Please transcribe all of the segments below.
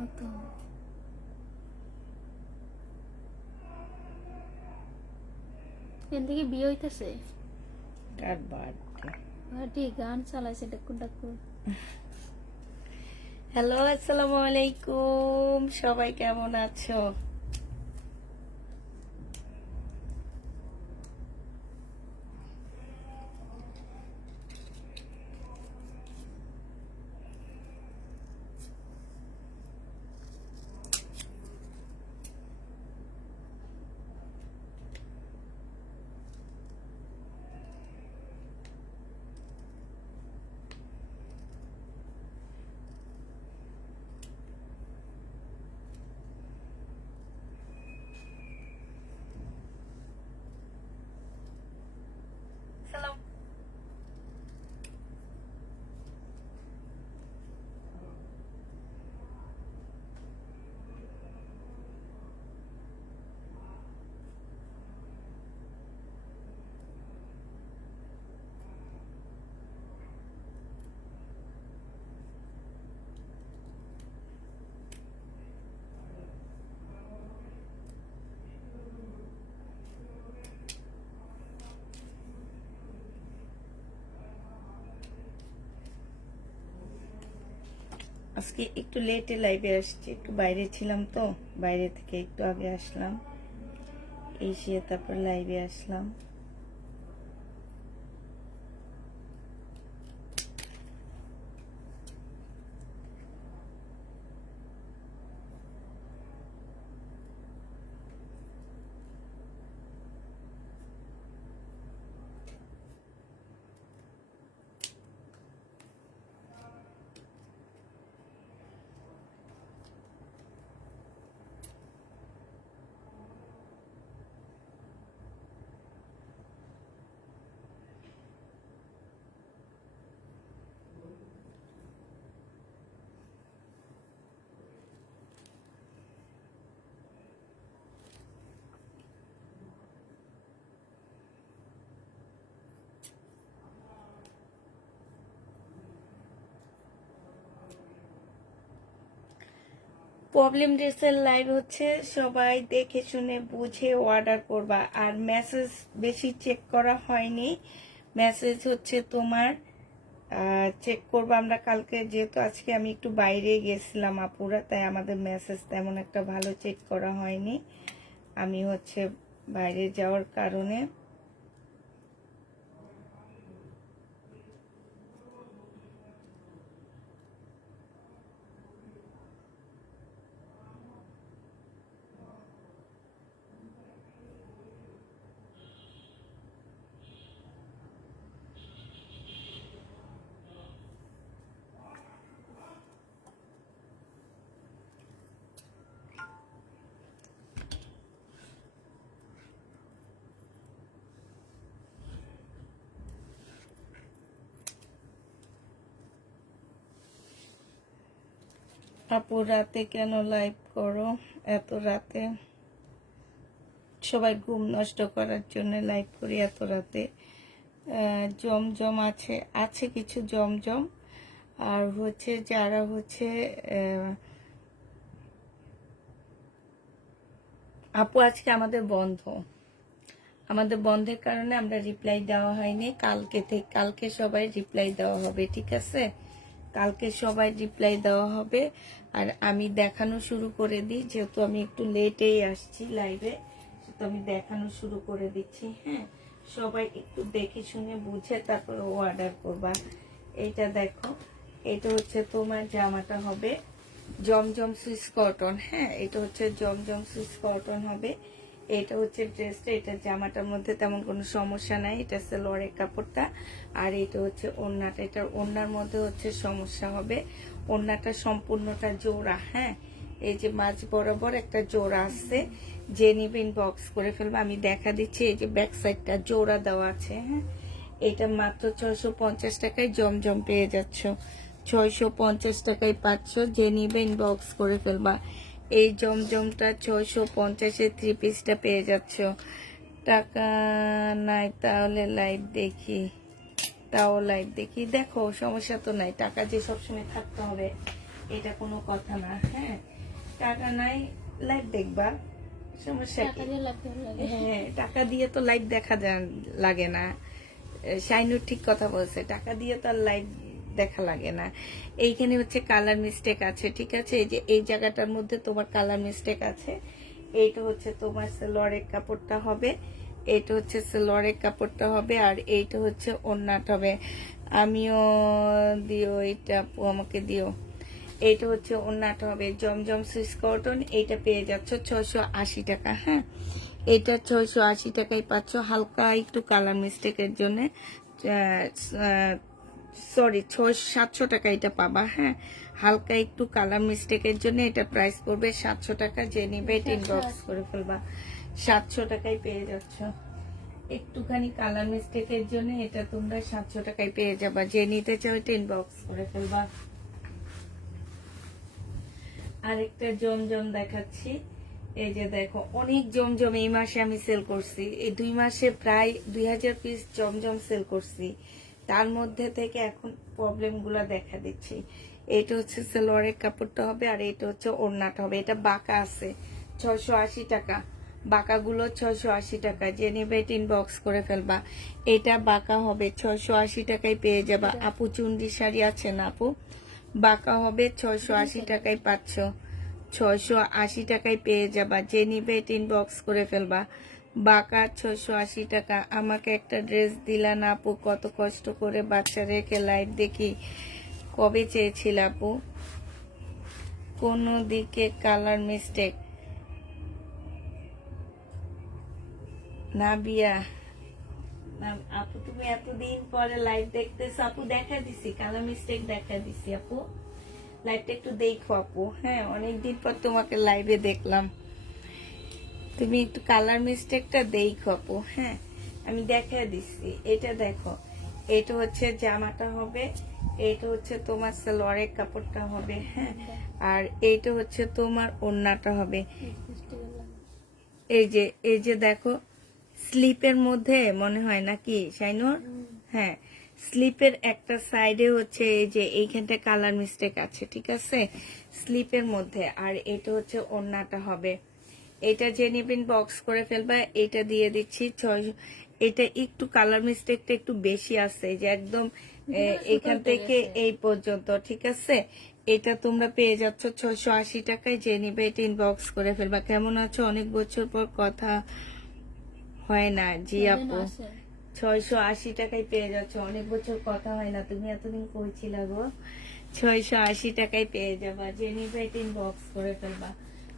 নতুন এখান থেকে বিয়ে হইতেছে কার বার্থডে গান চালাইছে ডাক্কু ডাক্কু। হ্যালো, আসসালামু আলাইকুম, সবাই কেমন আছো? আজকে একটু লেটে লাইভে আসছি, একটু বাইরে ছিলাম তো, বাইরে থেকে একটু আগে আসলাম, এসে তারপর লাইভে আসলাম। প্রবলেম ড্রেসের লাইভ হচ্ছে, সবাই দেখে শুনে বুঝে অর্ডার করবা। আর মেসেজ বেশি চেক করা হয়নি, মেসেজ হচ্ছে তোমার চেক করবো আমরা কালকে, যেহেতু আজকে আমি একটু বাইরে গেছিলাম আপুরা, তাই আমাদের মেসেজ তেমন একটা ভালো চেক করা হয়নি। আমি হচ্ছে বাইরে যাওয়ার কারণে আপু রাতে কেন লাইভ করো এত রাতে? সবাই ঘুম নষ্ট করার জন্য লাইভ করি এত রাতে। জমজম আছে আছে কিছু জমজম, আর হচ্ছে যারা হচ্ছে আপু আজকে আমাদের বন্ধ, আমাদের বন্ধের কারণে আমরা রিপ্লাই দেওয়া হয়নি। কালকে সবাই রিপ্লাই দেওয়া হবে, ঠিক আছে? কালকে সবাই রিপ্লাই দেওয়া হবে। আর আমি দেখানো শুরু করে দিই, যেহেতু আমি একটু লেটেই আসছি লাইভে, তো আমি দেখানো শুরু করে দিচ্ছি। হ্যাঁ, সবাই একটু দেখে শুনে বুঝে তারপরে অর্ডার করবা। এইটা দেখো, এটা হচ্ছে তোমার জামাটা হবে জমজম সুইস কটন। হ্যাঁ, এটা হচ্ছে জমজম সুইস কটন হবে। এটা হচ্ছে ড্রেসটা, এটা জামাটার মধ্যে তেমন কোনো সমস্যা নাই, এটা সালোয়ারের কাপড়টা। আর এটা হচ্ছে ওড়নাটা, এটার ওড়নার মধ্যে হচ্ছে সমস্যা হবে। ওড়নাটা সম্পূর্ণটা জোড়া। হ্যাঁ, এই যে মাঝ বরাবর একটা জোড়া আসছে, যে নিবে ইনবক্স করে ফেলবে, আমি দেখা দিচ্ছি। এই যে ব্যাক সাইডটা জোড়া দেওয়া আছে। হ্যাঁ, এটা মাত্র 650 টাকায় জমজম পেয়ে যাচ্ছ, 650 টাকায় পাচ্ছ, যে নিবে ইনবক্স করে ফেলবা। এই জমজমটা 650-এ 3 পিসটা পেয়ে যাচ্ছ। টাকা নাই তাহলে লাইভ দেখি, তাও লাইভ দেখি, দেখো সমস্যা তো নাই, টাকা যে সবসময় থাকতে হবে এটা কোনো কথা না। হ্যাঁ, টাকা নাই, লাইভ দেখবা, সমস্যা টাকা কি? দিয়ে লাভ ভালো লাগে। হ্যাঁ, টাকা দিয়ে তো লাইভ দেখা লাগে না। শাইনুর ঠিক কথা বলছে, টাকা দিয়ে তো আর লাইভ দেখা লাগে না। এইখানে হচ্ছে কালার মিস্টেক আছে, ঠিক আছে? এই যে এই জায়গাটার মধ্যে তোমার কালার মিস্টেক আছে। এইটা হচ্ছে তোমার সালোয়ারের কাপড়টা হবে, এইটা হচ্ছে সালোয়ারের কাপড়টা হবে, আর এইটা হচ্ছে ওড়নাটা হবে। আমিও দিও, এইটা আপু আমাকে দিও। এইটা হচ্ছে ওড়নাটা হবে জমজম সুইস কটন। এইটা পেয়ে যাচ্ছ 680 টাকা। হ্যাঁ, এটা 680 টাকায় পাচ্ছ। হালকা একটু কালার মিস্টেকের জন্য সরি 700 টাকা এটা পাবা। হ্যাঁ, হালকা একটু কালার মিস্টেকের জন্য এটা প্রাইস পড়বে 700 টাকা। যে নিবে এটা ইনবক্স করে ফেলবা, 700 টাকায় পেয়ে যাচ্ছ। একটুখানি কালার মিস্টেকের জন্য এটা তোমরা 700 টাকায় পেয়ে যাবা। যে নিতে চাও এটা ইনবক্স করে ফেলবা। আরেকটা জমজম দেখাচ্ছি। এই যে দেখো, অনেক জমজম এই মাসে আমি সেল করছি। এই 2 মাসে প্রায় 2000 পিস জমজম সেল করছি। তার মধ্যে থেকে এখন প্রবলেম গুলা দেখা দিচ্ছি। এটা হচ্ছে সালোয়ারের কাপড়টা হবে, আর এটা হচ্ছে ওড়নাটা হবে। এটা বাঁকা আছে, 680 টাকা। বাঁকাগুলো 680 টাকা। যে নেবে এটা ইনবক্স করে ফেলবা। এটা বাঁকা হবে 680 টাকায় পেয়ে যাবা। আপু চুন্ডি শাড়ি আছে না আপু? বাঁকা হবে 680 টাকায় পাচ্ছ। 680 টাকায় পেয়ে যাবা। যে নিবে এটা ইনবক্স করে ফেলবা। বাঁকা 680 টাকা। আমাকে একটা ড্রেস দিলা না আপু? কত কষ্ট করে বাচ্চা রেখে লাইভ দেখি। কবে চেয়েছিল আপু? কোনো দিকে কালার মিস্টেক না বিয়া না আপু? তুমি এতদিন পরে লাইভ দেখতেছ আপু? দেখা দিছি কালার মিস্টেক, দেখা দিছি আপু। লাইভটা একটু দেখো আপু। হ্যাঁ, অনেকদিন পর তোমাকে লাইভে দেখলাম। তুমি একটু কালার মিস্টেকটা দেখো আপু। হ্যাঁ, আমি দেখা দিচ্ছি। এটা দেখো, এটা হচ্ছে জামাটা হবে, এটা হচ্ছে তোমার সালোয়ারের কাপড়টা হবে। হ্যাঁ, আর এইটা হচ্ছে তোমার ওড়নাটা হবে। এই যে দেখো, স্লিপের মধ্যে মনে হয় নাকি শাইনুর? হ্যাঁ, স্লিপের একটা সাইডে হচ্ছে এই যে এইখানটা কালার মিস্টেক আছে, ঠিক আছে, স্লিপের মধ্যে। আর এটা হচ্ছে ওড়নাটা হবে। এটা যে নিবেন বক্স করে ফেলবা। এটা দিয়ে দিচ্ছি 600। এটা একটু কালার মিস্টেকটা একটু বেশি আছে, যে একদম এখান থেকে এই পর্যন্ত, ঠিক আছে? এটা তোমরা পেয়ে যাচ্ছ 680 টাকায়। যে নিবে এটা ইনবক্স করে ফেলবা। কেমন আছো? অনেক বছর পর কথা হয় না। জি আপু, 680 টাকায় পেয়ে যাচ্ছ। অনেক বছর কথা হয় না, তুমি এতদিন কইছিলা গো। 680 টাকায় পেয়ে যাবা। যে নিবে এটা ইনবক্স করে ফেলবা।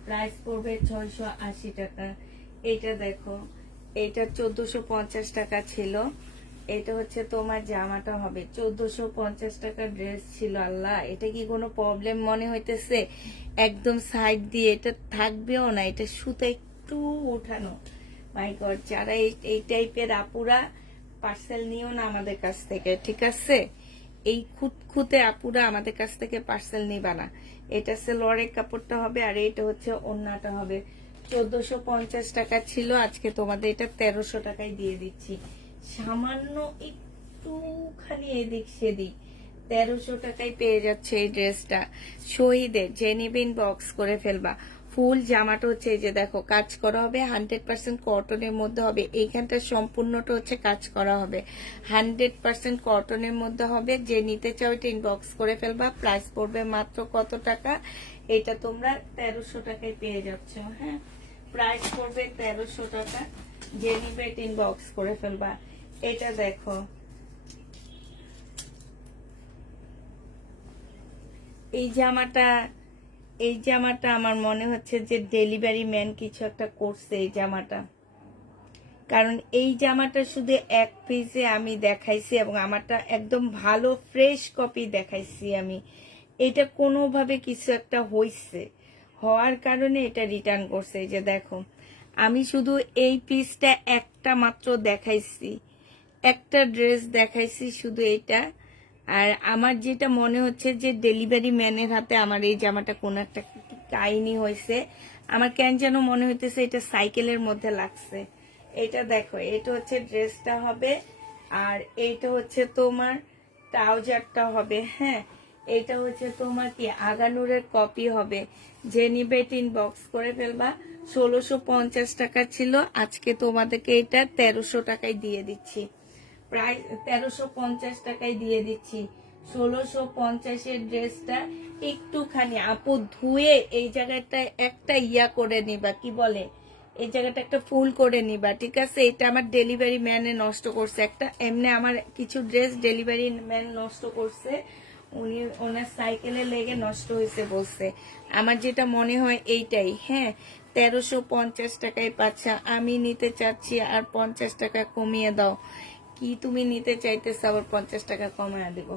প্রাইস পড়বে 680 টাকা। এটা দেখো, এটা 1450 টাকা ছিল। এটা হচ্ছে তোমার জামাটা হবে 1450 টাকা। ড্রেস ছিল। আল্লাহ, এটা কি কোনো প্রবলেম মনে হইতেছে? একদম সাইড দিয়ে এটা থাকবেও না, এটা সুতা একটু উঠানো। মাই গড, যারা এই টাইপের আপুরা পার্সেল নিও না আমাদের কাছ থেকে, ঠিক আছে? এই খুঁতখুঁতে আপুরা আমাদের কাছ থেকে পার্সেল নিবা না। এটা সালোয়ারের কাপড়টা হবে, আর এটা হচ্ছে ওড়নাটা হবে। 1450 টাকা ছিল, আজকে তোমাদের এটা 1300 টাকায় দিয়ে দিচ্ছি। সামান্য একটুখানি এদিক সেদিক 1300 টাকায় পেয়ে যাচ্ছে এই ড্রেসটা। শহীদের যে নিবেন বক্স করে ফেলবা। ফুল জামাটা হচ্ছে এই যে দেখো, কাজ করা হবে 100% কটনের মধ্যে হবে। এইখানটা সম্পূর্ণটা হচ্ছে কাজ করা হবে, 100% কটনের মধ্যে হবে। যে নিতে চাও এটা ইনবক্স করে ফেলবা। প্রাইস পড়বে মাত্র কত টাকা? এটা তোমরা 1300 টাকায় পেয়ে যাচ্ছ। হ্যাঁ, প্রাইস পড়বে 1300 টাকা। যে নিবে এটা ইনবক্স করে ফেলবা। এটা দেখো, এই জামাটা আমার মনে হচ্ছে যে ডেলিভারি ম্যান কিছু একটা করছে এই জামাটা। কারণ এই জামাটা শুধু এক পিসে আমি দেখাইছি, এবং আমারটা একদম ভালো ফ্রেশ কপি দেখাইছি আমি। এটা কোনোভাবে কিছু একটা হয়েছে, হওয়ার কারণে এটা রিটার্ন করছে। এই যে দেখো, আমি শুধু এই পিসটা একটা মাত্র দেখাইছি, একটা ড্রেস দেখাইছি শুধু এটা। আর আমার যেটা মনে হচ্ছে যে ডেলিভারি ম্যানের হাতে আমার এই জামাটা কোনো একটা কাহিনী হয়েছে। আমার কেন যেন মনে হইতেছে এটা সাইকেলের মধ্যে লাগছে। এটা দেখো, এটা হচ্ছে ড্রেসটা হবে, আর এইটা হচ্ছে তোমার ট্রাউজারটা হবে। হ্যাঁ, এটা হচ্ছে তোমার কি আগানুরের কপি হবে, যে নিবে ইনবক্স করে ফেলবা। 1650 টাকা ছিল, আজকে তোমাদেরকে এটা 1300 টাকায় দিয়ে দিচ্ছি, প্রায় 1350 টাকায় দিয়ে দিচ্ছি। 1650-এর ড্রেসটা একটুখানি আপু ধুয়ে এই জায়গাটা একটা ইয়া করে নিবা, কি বলে এই জায়গাটা একটা ফুল করে নিবা, ঠিক আছে? এটা আমার ডেলিভারি ম্যানে নষ্ট করছে একটা, এমনি আমার কিছু ড্রেস ডেলিভারি ম্যান নষ্ট করছে, উনি ওনার সাইকেলে লেগে নষ্ট হয়েছে বলছে। আমার যেটা মনে হয় এইটাই, হ্যাঁ 1350 টাকায় পাচ্ছা, আমি নিতে চাচ্ছি আর 50 টাকা কমিয়ে দাও। কি তুমি নিতে চাইতেছো আবার 50 টাকা কমিয়ে দেব?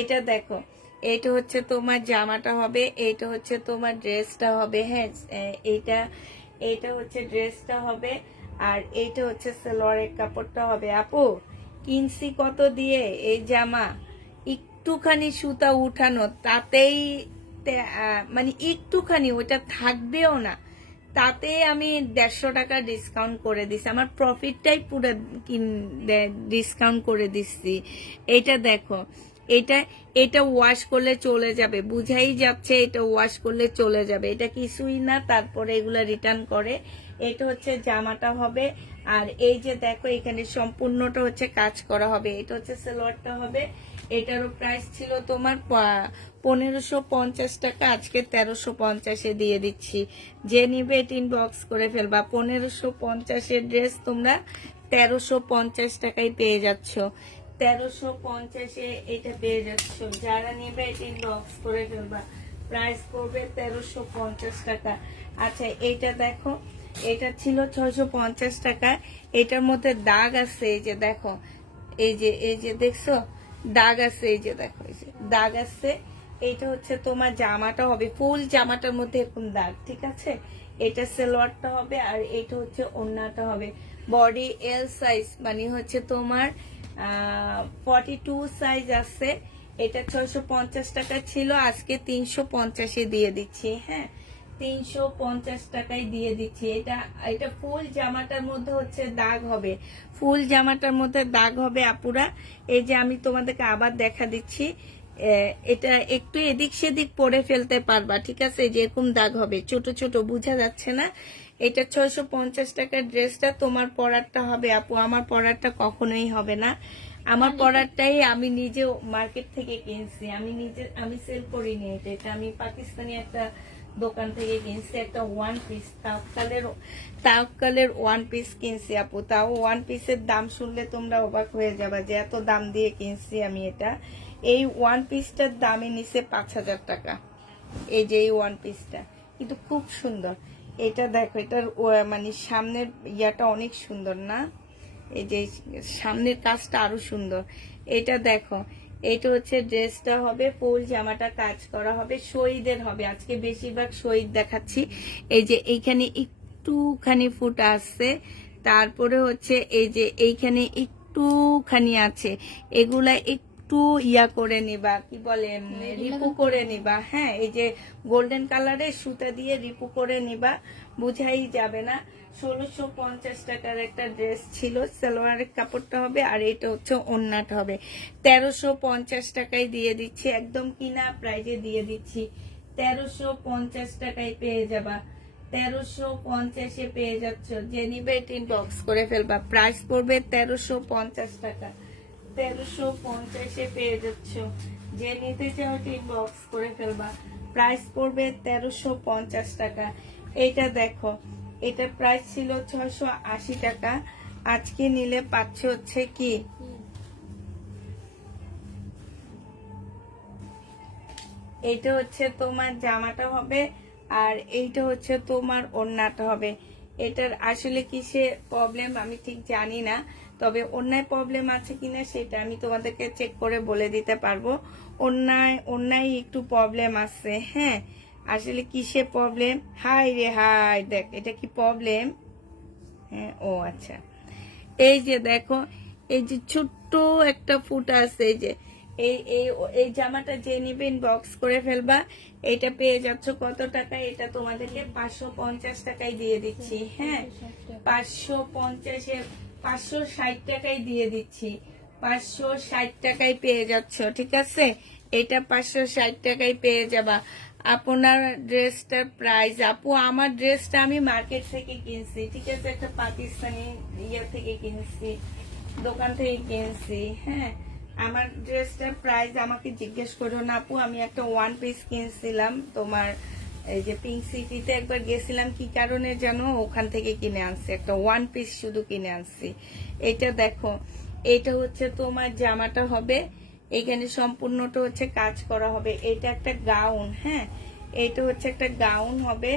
এটা দেখো, এইটা হচ্ছে তোমার জামাটা হবে, এইটা হচ্ছে তোমার ড্রেসটা হবে, হ্যাঁ এইটা এইটা হচ্ছে ড্রেসটা হবে, আর এইটা হচ্ছে সালোয়ারের কাপড়টা হবে। আপু কিনছি কত দিয়ে এই জামা, একটুখানি সুতা উঠানো তাতেই মানে একটুখানি ওটা থাকবেও না, তাতে আমি 150 টাকা ডিসকাউন্ট করে দিছি, আমার প্রফিটটাই পুরো ডিসকাউন্ট করে দিচ্ছি। এটা দেখো, এটা এটা ওয়াশ করলে চলে যাবে, বুঝাই যাচ্ছে এটা ওয়াশ করলে চলে যাবে, এটা কিছুই না, তারপরে এগুলা রিটার্ন করে। এটা হচ্ছে জামাটা হবে, আর এই যে দেখো এখানে সম্পূর্ণটা হচ্ছে কাজ করা হবে, এটা হচ্ছে সালোয়ারটা হবে। এটারও প্রাইস ছিল তোমার 1550 টাকা, আজকে 1350-এ দিয়ে দিচ্ছি। যে নিবে এটা ইনবক্স করে ফেলবা। 1550-এর ড্রেস তোমরা 1350 টাকায় পেয়ে যাচ্ছ, 1350-এ এটা পেয়ে যাচ্ছ। যারা নিবে এটা ইনবক্স করে ফেলবা, প্রাইস পড়বে 1350 টাকা। আচ্ছা এইটা দেখো, এটা ছিল 650 টাকা, এটার মধ্যে দাগ আছে, এই যে দেখো, এই যে দেখছো দাগ আছে, এই যে দেখো এই যে দাগ আছে। এটা হচ্ছে তোমার জামাটা হবে, ফুল জামাটার মধ্যে এরকম দাগ, ঠিক আছে? এটা সালোয়ারটা হবে, আর এটা হচ্ছে ওড়নাটা হবে। বডি এল সাইজ মানে হচ্ছে তোমার 42 সাইজ আছে। এটা 650 টাকা ছিল, আজকে 350-এ দিয়ে দিচ্ছি, হ্যাঁ 350 টাকায় দিয়ে দিচ্ছি। এটা এটা ফুল জামাটার মধ্যে হচ্ছে দাগ হবে, ফুল জামাটার মধ্যে দাগ হবে আপুরা। এই যে আমি তোমাদেরকে আবার দেখা দিচ্ছি, এটা একটু এদিক সেদিক পরে ফেলতে পারবা, ঠিক আছে? যেরকম দাগ হবে, ছোট ছোট, বোঝা যাচ্ছে না? এটা 650 টাকার ড্রেসটা তোমার পরারটা হবে আপু, আমার পরারটা কখনোই হবে না। আমার পরারটাই আমি নিজে মার্কেট থেকে কিনছি, আমি সেল করিনি এটা, এটা আমি পাকিস্তানি একটা দোকান থেকে কিনছি, একটা ওয়ান পিস তাওকালের ওয়ান পিস কিনছি আপু। তাও ওয়ান পিসের দাম শুনলে তোমরা অবাক হয়ে যাবা যে এত দাম দিয়ে কিনছি আমি এটা। এই ওয়ান পিসটার দামে নিছে 5000 টাকা, এই যে এই ওয়ান পিসটা, কিন্তু খুব সুন্দর। এটা দেখো, এটার মানে সামনের ইয়াটা অনেক সুন্দর না, এই যে সামনের কাজটা আরো সুন্দর। এটা দেখো, এটা হচ্ছে ড্রেসটা হবে, ফুল জামাটা কাজ করা হবে, শহীদের হবে, আজকে বেশিরভাগ শহীদ দেখাচ্ছি। এই যে এইখানে একটুখানি ফুটা আছে, তারপরে হচ্ছে এই যে এইখানে একটুখানি আছে, এগুলা একটু ইয়া করে নিবা, কি বলে রিপু করে নিবা, হ্যাঁ এই যে গোল্ডেন কালারের সুতা দিয়ে রিপু করে নিবা, বুঝাই যাবে না। 1650 টাকার একটা ড্রেস ছিল, সালোয়ারের কাপড়টা হবে, আর এটা হচ্ছে ওড়নাটা হবে। 1350 টাকায় দিয়ে দিচ্ছি, একদম কিনা প্রাইজে দিয়ে দিচ্ছি, 1350 টাকায় পেয়ে যাবা, 1350-এ পেয়ে যাচ্ছ। যে নিবে ইনবক্স করে ফেলবা, প্রাইস পড়বে 1350 টাকা, 1350-এ পেয়ে যাচ্ছ। যে নিতে চাও ইনবক্স করে ফেলবা, প্রাইস পড়বে 1350 টাকা। এটা দেখো, এটার প্রাইস ছিল 680 টাকা, আজকে নিলে পাচ্ছ হচ্ছে কি এইটা হচ্ছে তোমার জামাটা হবে, আর এইটা হচ্ছে তোমার ওড়নাটা হবে। এটার আসলে কিসে প্রবলেম আমি ঠিক জানি না, তবে অন্যায় প্রবলেম আছে কিনা সেটা আমি তোমাদেরকে চেক করে বলে দিতে পারবো। অন্যায় একটু প্রবলেম আছে, হ্যাঁ আসলে কিসে প্রবলেম, হাই রে হাই, দেখ এটা কি প্রবলেম, হ্যাঁ ও আচ্ছা, এই যে দেখো এই যে ছোট্ট একটা ফুটা আছে, এই যে এই এই এই জামাটা যে নিবে ইনবক্স করে ফেলবা। এটা পেয়ে যাচ্ছ কত টাকা, এটা তোমাদেরকে 550 টাকায় দিয়ে দিচ্ছি, হ্যাঁ 550-এ 560 টাকায় দিয়ে দিচ্ছি, 560 টাকায় পেয়ে যাচ্ছ, ঠিক আছে? এটা 560 টাকায় পেয়ে যাবা। আপনার ড্রেসটার প্রাইস, আপু আমার ড্রেসটা আমি মার্কেট থেকে কিনছি, ঠিক আছে, একটা পাকিস্তানি ইয়ে থেকে কিনছি, দোকান থেকে কিনছি। হ্যাঁ, আমার ড্রেসটার প্রাইস আমাকে জিজ্ঞেস করো না আপু। আমি একটা ওয়ান পিস কিনছিলাম তোমার এই যে পিঙ্ক সিটিতে একবার গেছিলাম, কি কারণে জানো, ওখান থেকে কিনে আনছি, একটা ওয়ান পিস শুধু কিনে আনছি। এটা দেখো, এটা হচ্ছে তোমার জামাটা হবে, এখানে সম্পূর্ণটা হচ্ছে কাজ করা হবে। এটা একটা গাউন, হ্যাঁ, এটা হচ্ছে একটা গাউন হবে,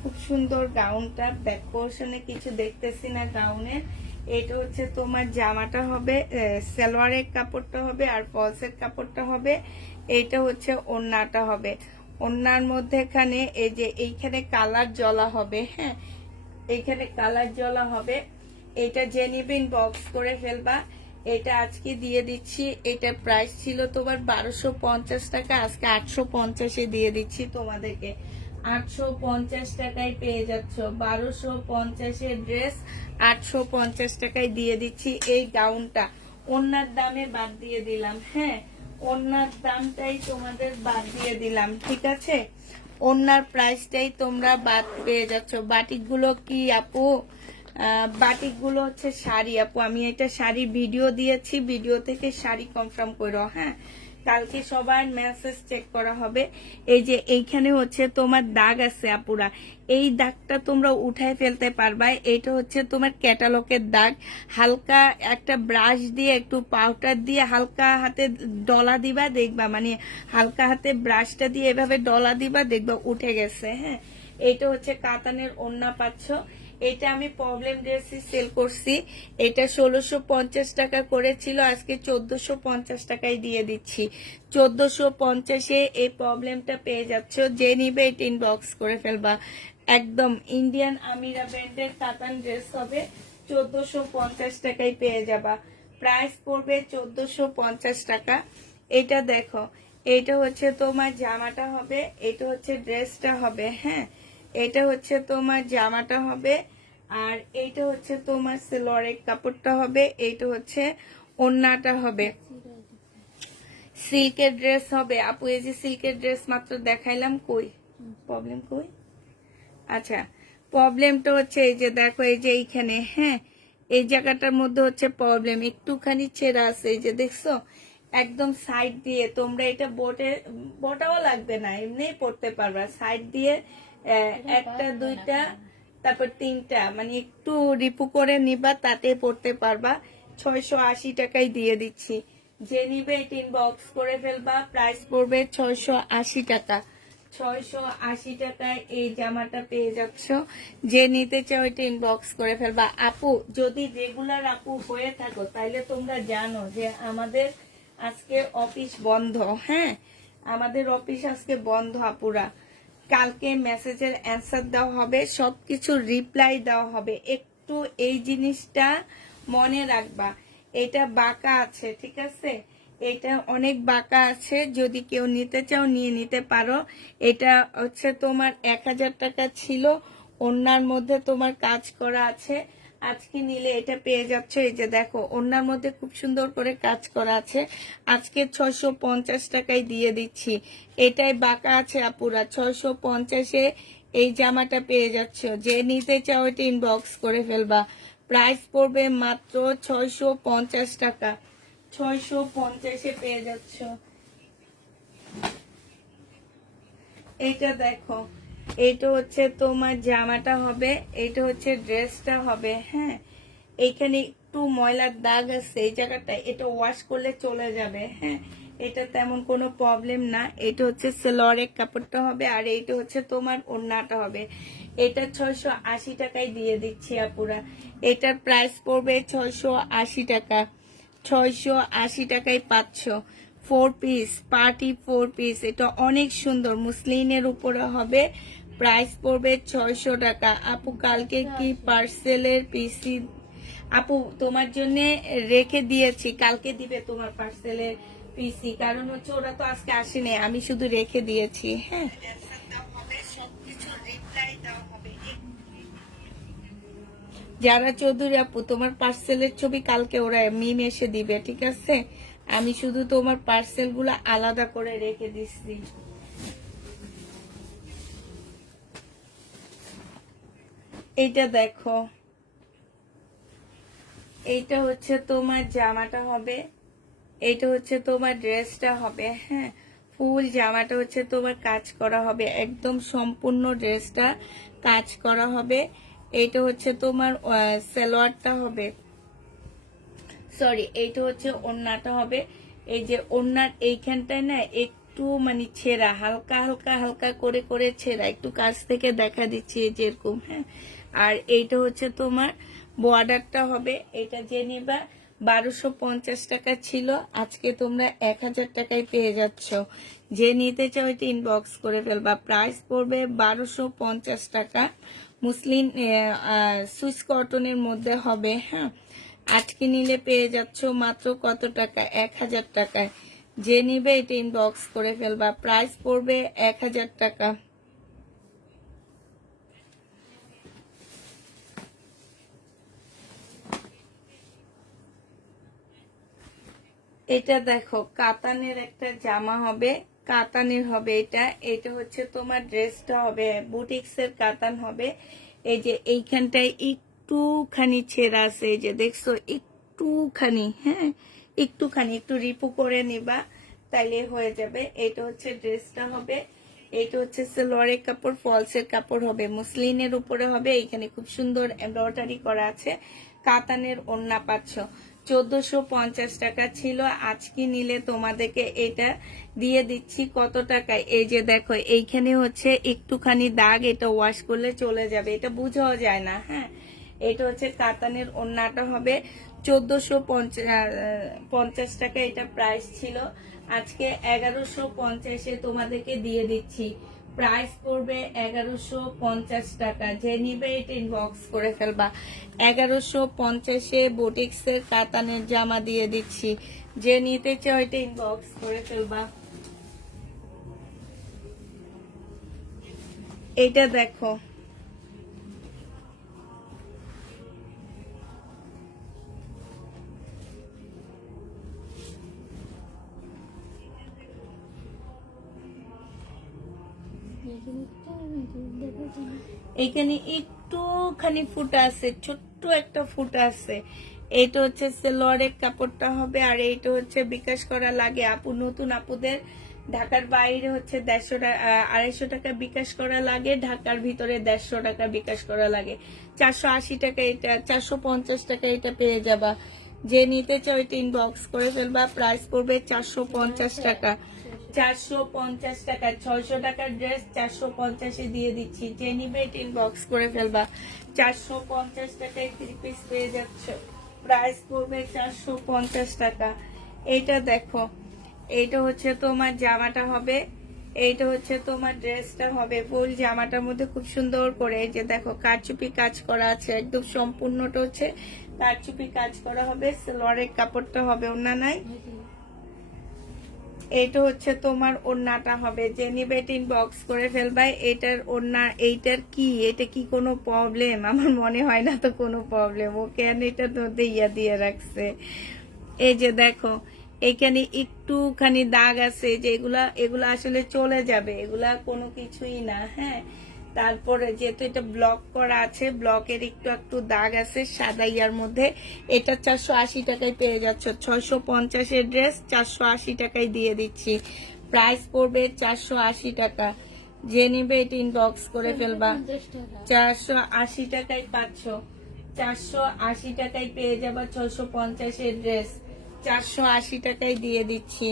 খুব সুন্দর গাউনটা। ব্যাক পোর্শনে কিছু দেখতেছি না গাউনের। এটা হচ্ছে তোমার জামাটা হবে, সালোয়ারের কাপড়টা হবে আর ফলসের কাপড়টা হবে। এইটা হচ্ছে ওড়নাটা হবে। ওড়নার মধ্যে এখানে এই যে এইখানে কালার জ্বলা হবে, হ্যাঁ, এইখানে কালার জ্বলা হবে। এটা জেনিবিন বক্স করে ফেলবা। এটা আজকে দিয়ে দিচ্ছি, এটা প্রাইস ছিল তোমার 1250 টাকা, আজকে 850-এ দিয়ে দিচ্ছি তোমাদেরকে। 850 টাকায় পেয়ে যাচ্ছ 1250-এর ড্রেস, 850 টাকায় দিয়ে দিচ্ছি এই গাউনটা। ওনার দামে বাদ দিয়ে দিলাম, হ্যাঁ, ওনার দামটাই তোমাদের বাদ দিয়ে দিলাম, ঠিক আছে, ওনার প্রাইসটাই তোমরা বাদ পেয়ে যাচ্ছ। বাটিকগুলো কি আপু? বাটিকগুলো হচ্ছে শাড়ি আপু, আমি এটা শাড়ি ভিডিও দিয়েছি, ভিডিও থেকে শাড়ি কনফার্ম করো। হ্যাঁ, কালকে সবার মেসেজ চেক করা হবে। এই যে এইখানে হচ্ছে তোমার দাগ আছে আপুরা, এই দাগটা তোমরা উঠায় ফেলতে পারবা। এটা হচ্ছে তোমার ক্যাটালগের দাগ। হালকা একটা ব্রাশ দিয়ে একটু পাউডার দিয়ে হালকা হাতে ডলা দিবা, দেখবা মানে হালকা হাতে ব্রাশটা দিয়ে এভাবে ডলা দিবা, দেখবা উঠে গেছে। হ্যাঁ, এইটা হচ্ছে কাতানের ওড়না পাচ্ছ। এটা আমি প্রবলেম ড্রেসই সেল করছি, এটা 1650 টাকা করেছিল, আজকে 1450 টাকায় দিয়ে দিচ্ছি। 1450-এ এই প্রবলেমটা পেয়ে যাচ্ছ। যে নিবে এটা ইনবক্স করে ফেলবা। একদম ইন্ডিয়ান আমিরা ব্র্যান্ডের কাতান ড্রেস হবে, 1450 টাকায় পেয়ে যাবা। প্রাইস পড়বে 1450 টাকা। এটা দেখো, এটা হচ্ছে তোমার জামাটা হবে, এটা হচ্ছে ড্রেসটা হবে। হ্যাঁ, এটা হচ্ছে তোমার জামাটা হবে, আর এইটা হচ্ছে তোমার সালোয়ারের কাপড়টা হবে, এইটা হচ্ছে ওড়নাটা হবে। সিল্কের ড্রেস হবে আপু, এই যে সিল্কের ড্রেস মাত্র দেখাইলাম, কই প্রবলেম কই? আচ্ছা, প্রবলেমটা হচ্ছে এই যে দেখো, এই যে এইখানে, হ্যাঁ, এই জায়গাটার মধ্যে হচ্ছে প্রবলেম, একটুখানি ছেঁড়া আছে, এই যে দেখছো, একদম সাইড দিয়ে তোমরা এটা বোটাও লাগবে না, এমনি পড়তে পারবা। সাইড দিয়ে একটা দুইটা তারপর তিনটা মানে একটু রিপু করে নিবা, তাতে পড়তে পারবা। 680 টাকায় দিয়ে দিচ্ছি। যে নিবে এটা ইনবক্স করে ফেলবা। প্রাইস পড়বে 680 টাকা। 680 টাকায় এই জামাটা পেয়ে যাচ্ছ। যে নিতে চাও এটা ইনবক্স করে ফেলবা। আপু যদি রেগুলার আপু হয়ে থাকো তাইলে তোমরা জানো যে আমাদের আজকে অফিস বন্ধ। হ্যাঁ, আমাদের অফিস আজকে বন্ধ আপুরা। কালকে মেসেজের অ্যান্সার দেওয়া হবে, সবকিছু রিপ্লাই দেওয়া হবে। একটু এই জিনিসটা মনে রাখবা, এটা বাঁকা আছে, ঠিক আছে, এটা অনেক বাঁকা আছে। যদি কেউ নিতে চাও নিয়ে নিতে পারো। এটা হচ্ছে তোমার 1000 টাকা ছিল, ওড়নার মধ্যে তোমার কাজ করা আছে। আজকে নিলে এটা পেয়ে যাচ্ছ। এই যে দেখো, ওড়নার মধ্যে খুব সুন্দর করে কাজ করা আছে। আজকে 650 টাকায় দিয়ে দিচ্ছি। এটাই বাঁকা আছে আপুরা, 650-এ এই জামাটা পেয়ে যাচ্ছ। যে নিতে চাও এটা ইনবক্স করে ফেলবা। প্রাইস পড়বে মাত্র 650 টাকা। 650-এ পেয়ে যাচ্ছ। এইটা দেখো, এইটা হচ্ছে তোমার জামাটা হবে, এইটা হচ্ছে ড্রেসটা হবে। হ্যাঁ, এইখানে একটু ময়লার দাগ আছে এই জায়গাটা, এটা ওয়াশ করলে চলে যাবে। হ্যাঁ, এটা তেমন কোনো প্রবলেম না। এটা হচ্ছে সালোয়ারের কাপড়টা হবে, আর এইটা হচ্ছে তোমার ওড়নাটা হবে। এটা 680 টাকায় দিয়ে দিচ্ছি আপুরা। এটার প্রাইস পড়বে 680 টাকা। 680 টাকায় পাচ্ছ 4 পিস, পার্টি 4 পিস। এটা অনেক সুন্দর, মুসলিনের উপরে হবে। প্রাইস পড়বে 600 টাকা। আপু কালকে কি পার্সেলের পিসি আপু তোমার জন্য রেখে দিয়েছি, কালকে দিবে তোমার পার্সেলের পিসি, কারণ হচ্ছে ওরা তো আজকে আসেনি, আমি শুধু রেখে দিয়েছি। হ্যাঁ, যারা চৌধুরী আপু তোমার পার্সেলের ছবি কালকে ওরা মিম এসে দিবে, ঠিক আছে। আমি শুধু তোমার পার্সেলগুলো আলাদা করে রেখে দিচ্ছি। এইটা দেখো, এইটা হচ্ছে তোমার জামাটা হবে, এইটা হচ্ছে তোমার ড্রেসটা হবে। হ্যাঁ, ফুল জামাটা হচ্ছে তোমার কাজ করা হবে, একদম সম্পূর্ণ ড্রেসটা কাজ করা হবে। এইটা হচ্ছে তোমার সালোয়ারটা হবে, সরি এইটা হচ্ছে ওড়নাটা হবে। এই যে ওড়নার এইখানটায় না একটু মানে ছেঁড়া, হালকা হালকা হালকা করে করে ছেঁড়া, একটু কাছ থেকে দেখা দিচ্ছি এই যে এরকম। হ্যাঁ, আর এইটা হচ্ছে তোমার বর্ডারটা হবে। এটা যে নিবা 1250 টাকা ছিল, আজকে তোমরা 1000 টাকায় পেয়ে যাচ্ছ। যে নিতে চাও এটা ইনবক্স করে ফেলবা। প্রাইস পড়বে 1250 টাকা, মুসলিম সুইস কটনের মধ্যে হবে। হ্যাঁ, আজকে নিলে পেয়ে যাচ্ছ মাত্র কত টাকা? 1000 টাকায়। যে নিবে এটা ইনবক্স করে ফেলবা। প্রাইস পড়বে 1000 টাকা। এটা দেখো, কাতানের একটা জামা হবে, কাতানের হবে এটা। এটা হচ্ছে তোমার ড্রেসটা হবে, বুটিক্সের কাতান হবে। এই যে এইখানটায় একটুখানি ছেঁড়া আছে, এই যে দেখছো একটুখানি। হ্যাঁ, একটুখানি, একটু রিপু করে নিবা, তাইলে হয়ে যাবে। এটা হচ্ছে ড্রেসটা হবে। এটা হচ্ছে সালোয়ারের কাপড়, ফলসের কাপড় হবে, মুসলিনের উপরে হবে। এখানে খুব সুন্দর এমব্রয়ডারি করা আছে। কাতানের ওড়না পাচ্ছ। 1450 টাকা ছিল, আজকে নিলে তোমাদেরকে এটা দিয়ে দিচ্ছি কত টাকায়? এই যে দেখো, এইখানে হচ্ছে একটুখানি দাগ, এটা ওয়াশ করলে চলে যাবে, এটা বুঝাও যায় না। হ্যাঁ, এটা হচ্ছে কাতানের ওড়নাটা হবে। 1450 টাকা এটা প্রাইস ছিল, আজকে 1150-এ তোমাদেরকে দিয়ে দিচ্ছি। প্রাইস পড়বে 1150 টাকা। যে নিবে এটা ইনবক্স করে ফেলবা। 1150-এ বুটিক্সের কাতানের জামা দিয়ে দিচ্ছি। যে নিতে চাও এটা ইনবক্স করে ফেলবা। এটা দেখো, এখানে একটুখানি ফুটা আছে, ছোট্ট একটা ফুটা আছে। এইটা হচ্ছে সালোয়ারের কাপড়টা হবে, আর এইটা হচ্ছে বিকাশ করা লাগে আপু, নতুন আপুদের ঢাকার বাইরে হচ্ছে 150 টাকা 250 টাকা বিকাশ করা লাগে, ঢাকার ভিতরে 150 টাকা বিকাশ করা লাগে। 480 টাকা এটা, 450 টাকা এটা পেয়ে যাবা। যে নিতে চাও এটা ইনবক্স করে ফেলবা। প্রাইস পড়বে 450 টাকা। 450 টাকা, 600 টাকার ড্রেস 450-এ দিয়ে দিচ্ছি। যে নিবে এটা ইনবক্স করে ফেলবা। 450 টাকায় 3 পিস পেয়ে যাচ্ছ। প্রাইস পড়বে 450 টাকা। এইটা দেখো, এইটা হচ্ছে তোমার জামাটা হবে, এইটা হচ্ছে তোমার ড্রেসটা হবে। ফুল জামাটার মধ্যে খুব সুন্দর করে এই যে দেখো কারচুপি কাজ করা আছে, একদম সম্পূর্ণটা হচ্ছে কারচুপি কাজ করা হবে। সালোয়ারের কাপড়টা হবে, ওড়না নাই। এটা হচ্ছে তোমার ওড়নাটা হবে। যে নিবে এটা ইনবক্স করে ফেলবাই। এটার ওড়না, এইটার কি, এটা কি কোনো প্রবলেম? আমার মনে হয় না তো কোনো প্রবলেম। ও কেন এটা তো দিয়ে রাখছে। এই যে দেখো, এইখানে একটুখানি দাগ আছে, যে এগুলা আসলে চলে যাবে, এগুলা কোনো কিছুই না। হ্যাঁ, তারপরে যেহেতু এটা ব্লক করা আছে, ব্লকের একটু একটু দাগ আছে সাদা ইয়ার মধ্যে। এটা 480 টাকায় পেয়ে যাচ্ছ। 650-এর ড্রেস 480 টাকায় দিয়ে দিচ্ছি। প্রাইস পড়বে 480 টাকা। যে নিবে এটা ইনবক্স করে ফেলবা। 480 টাকায় পাচ্ছ। 480 টাকায় পেয়ে যাবা 650-এর ড্রেস। 480 টাকায় দিয়ে দিচ্ছি।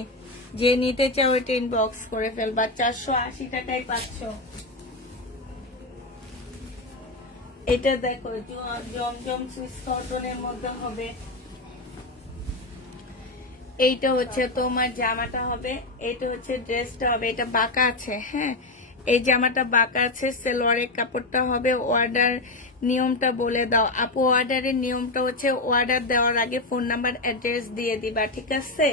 যে নিতে চাও এটা ইনবক্স করে ফেলবা। 480 টাকায় পাচ্ছ। এটা দেখো, জমজম সুইস কটনের মধ্যে হবে। এইটা হচ্ছে তোমার জামাটা হবে, এটা হচ্ছে ড্রেসটা হবে। এটা বাঁকা আছে। হ্যাঁ, এই জামাটা বাঁকা আছে। সালোয়ারের কাপড়টা হবে। অর্ডার নিয়মটা বলে দাও আপু। অর্ডারের নিয়মটা হচ্ছে অর্ডার দেওয়ার আগে ফোন নাম্বার অ্যাড্রেস দিয়ে দিবা, ঠিক আছে?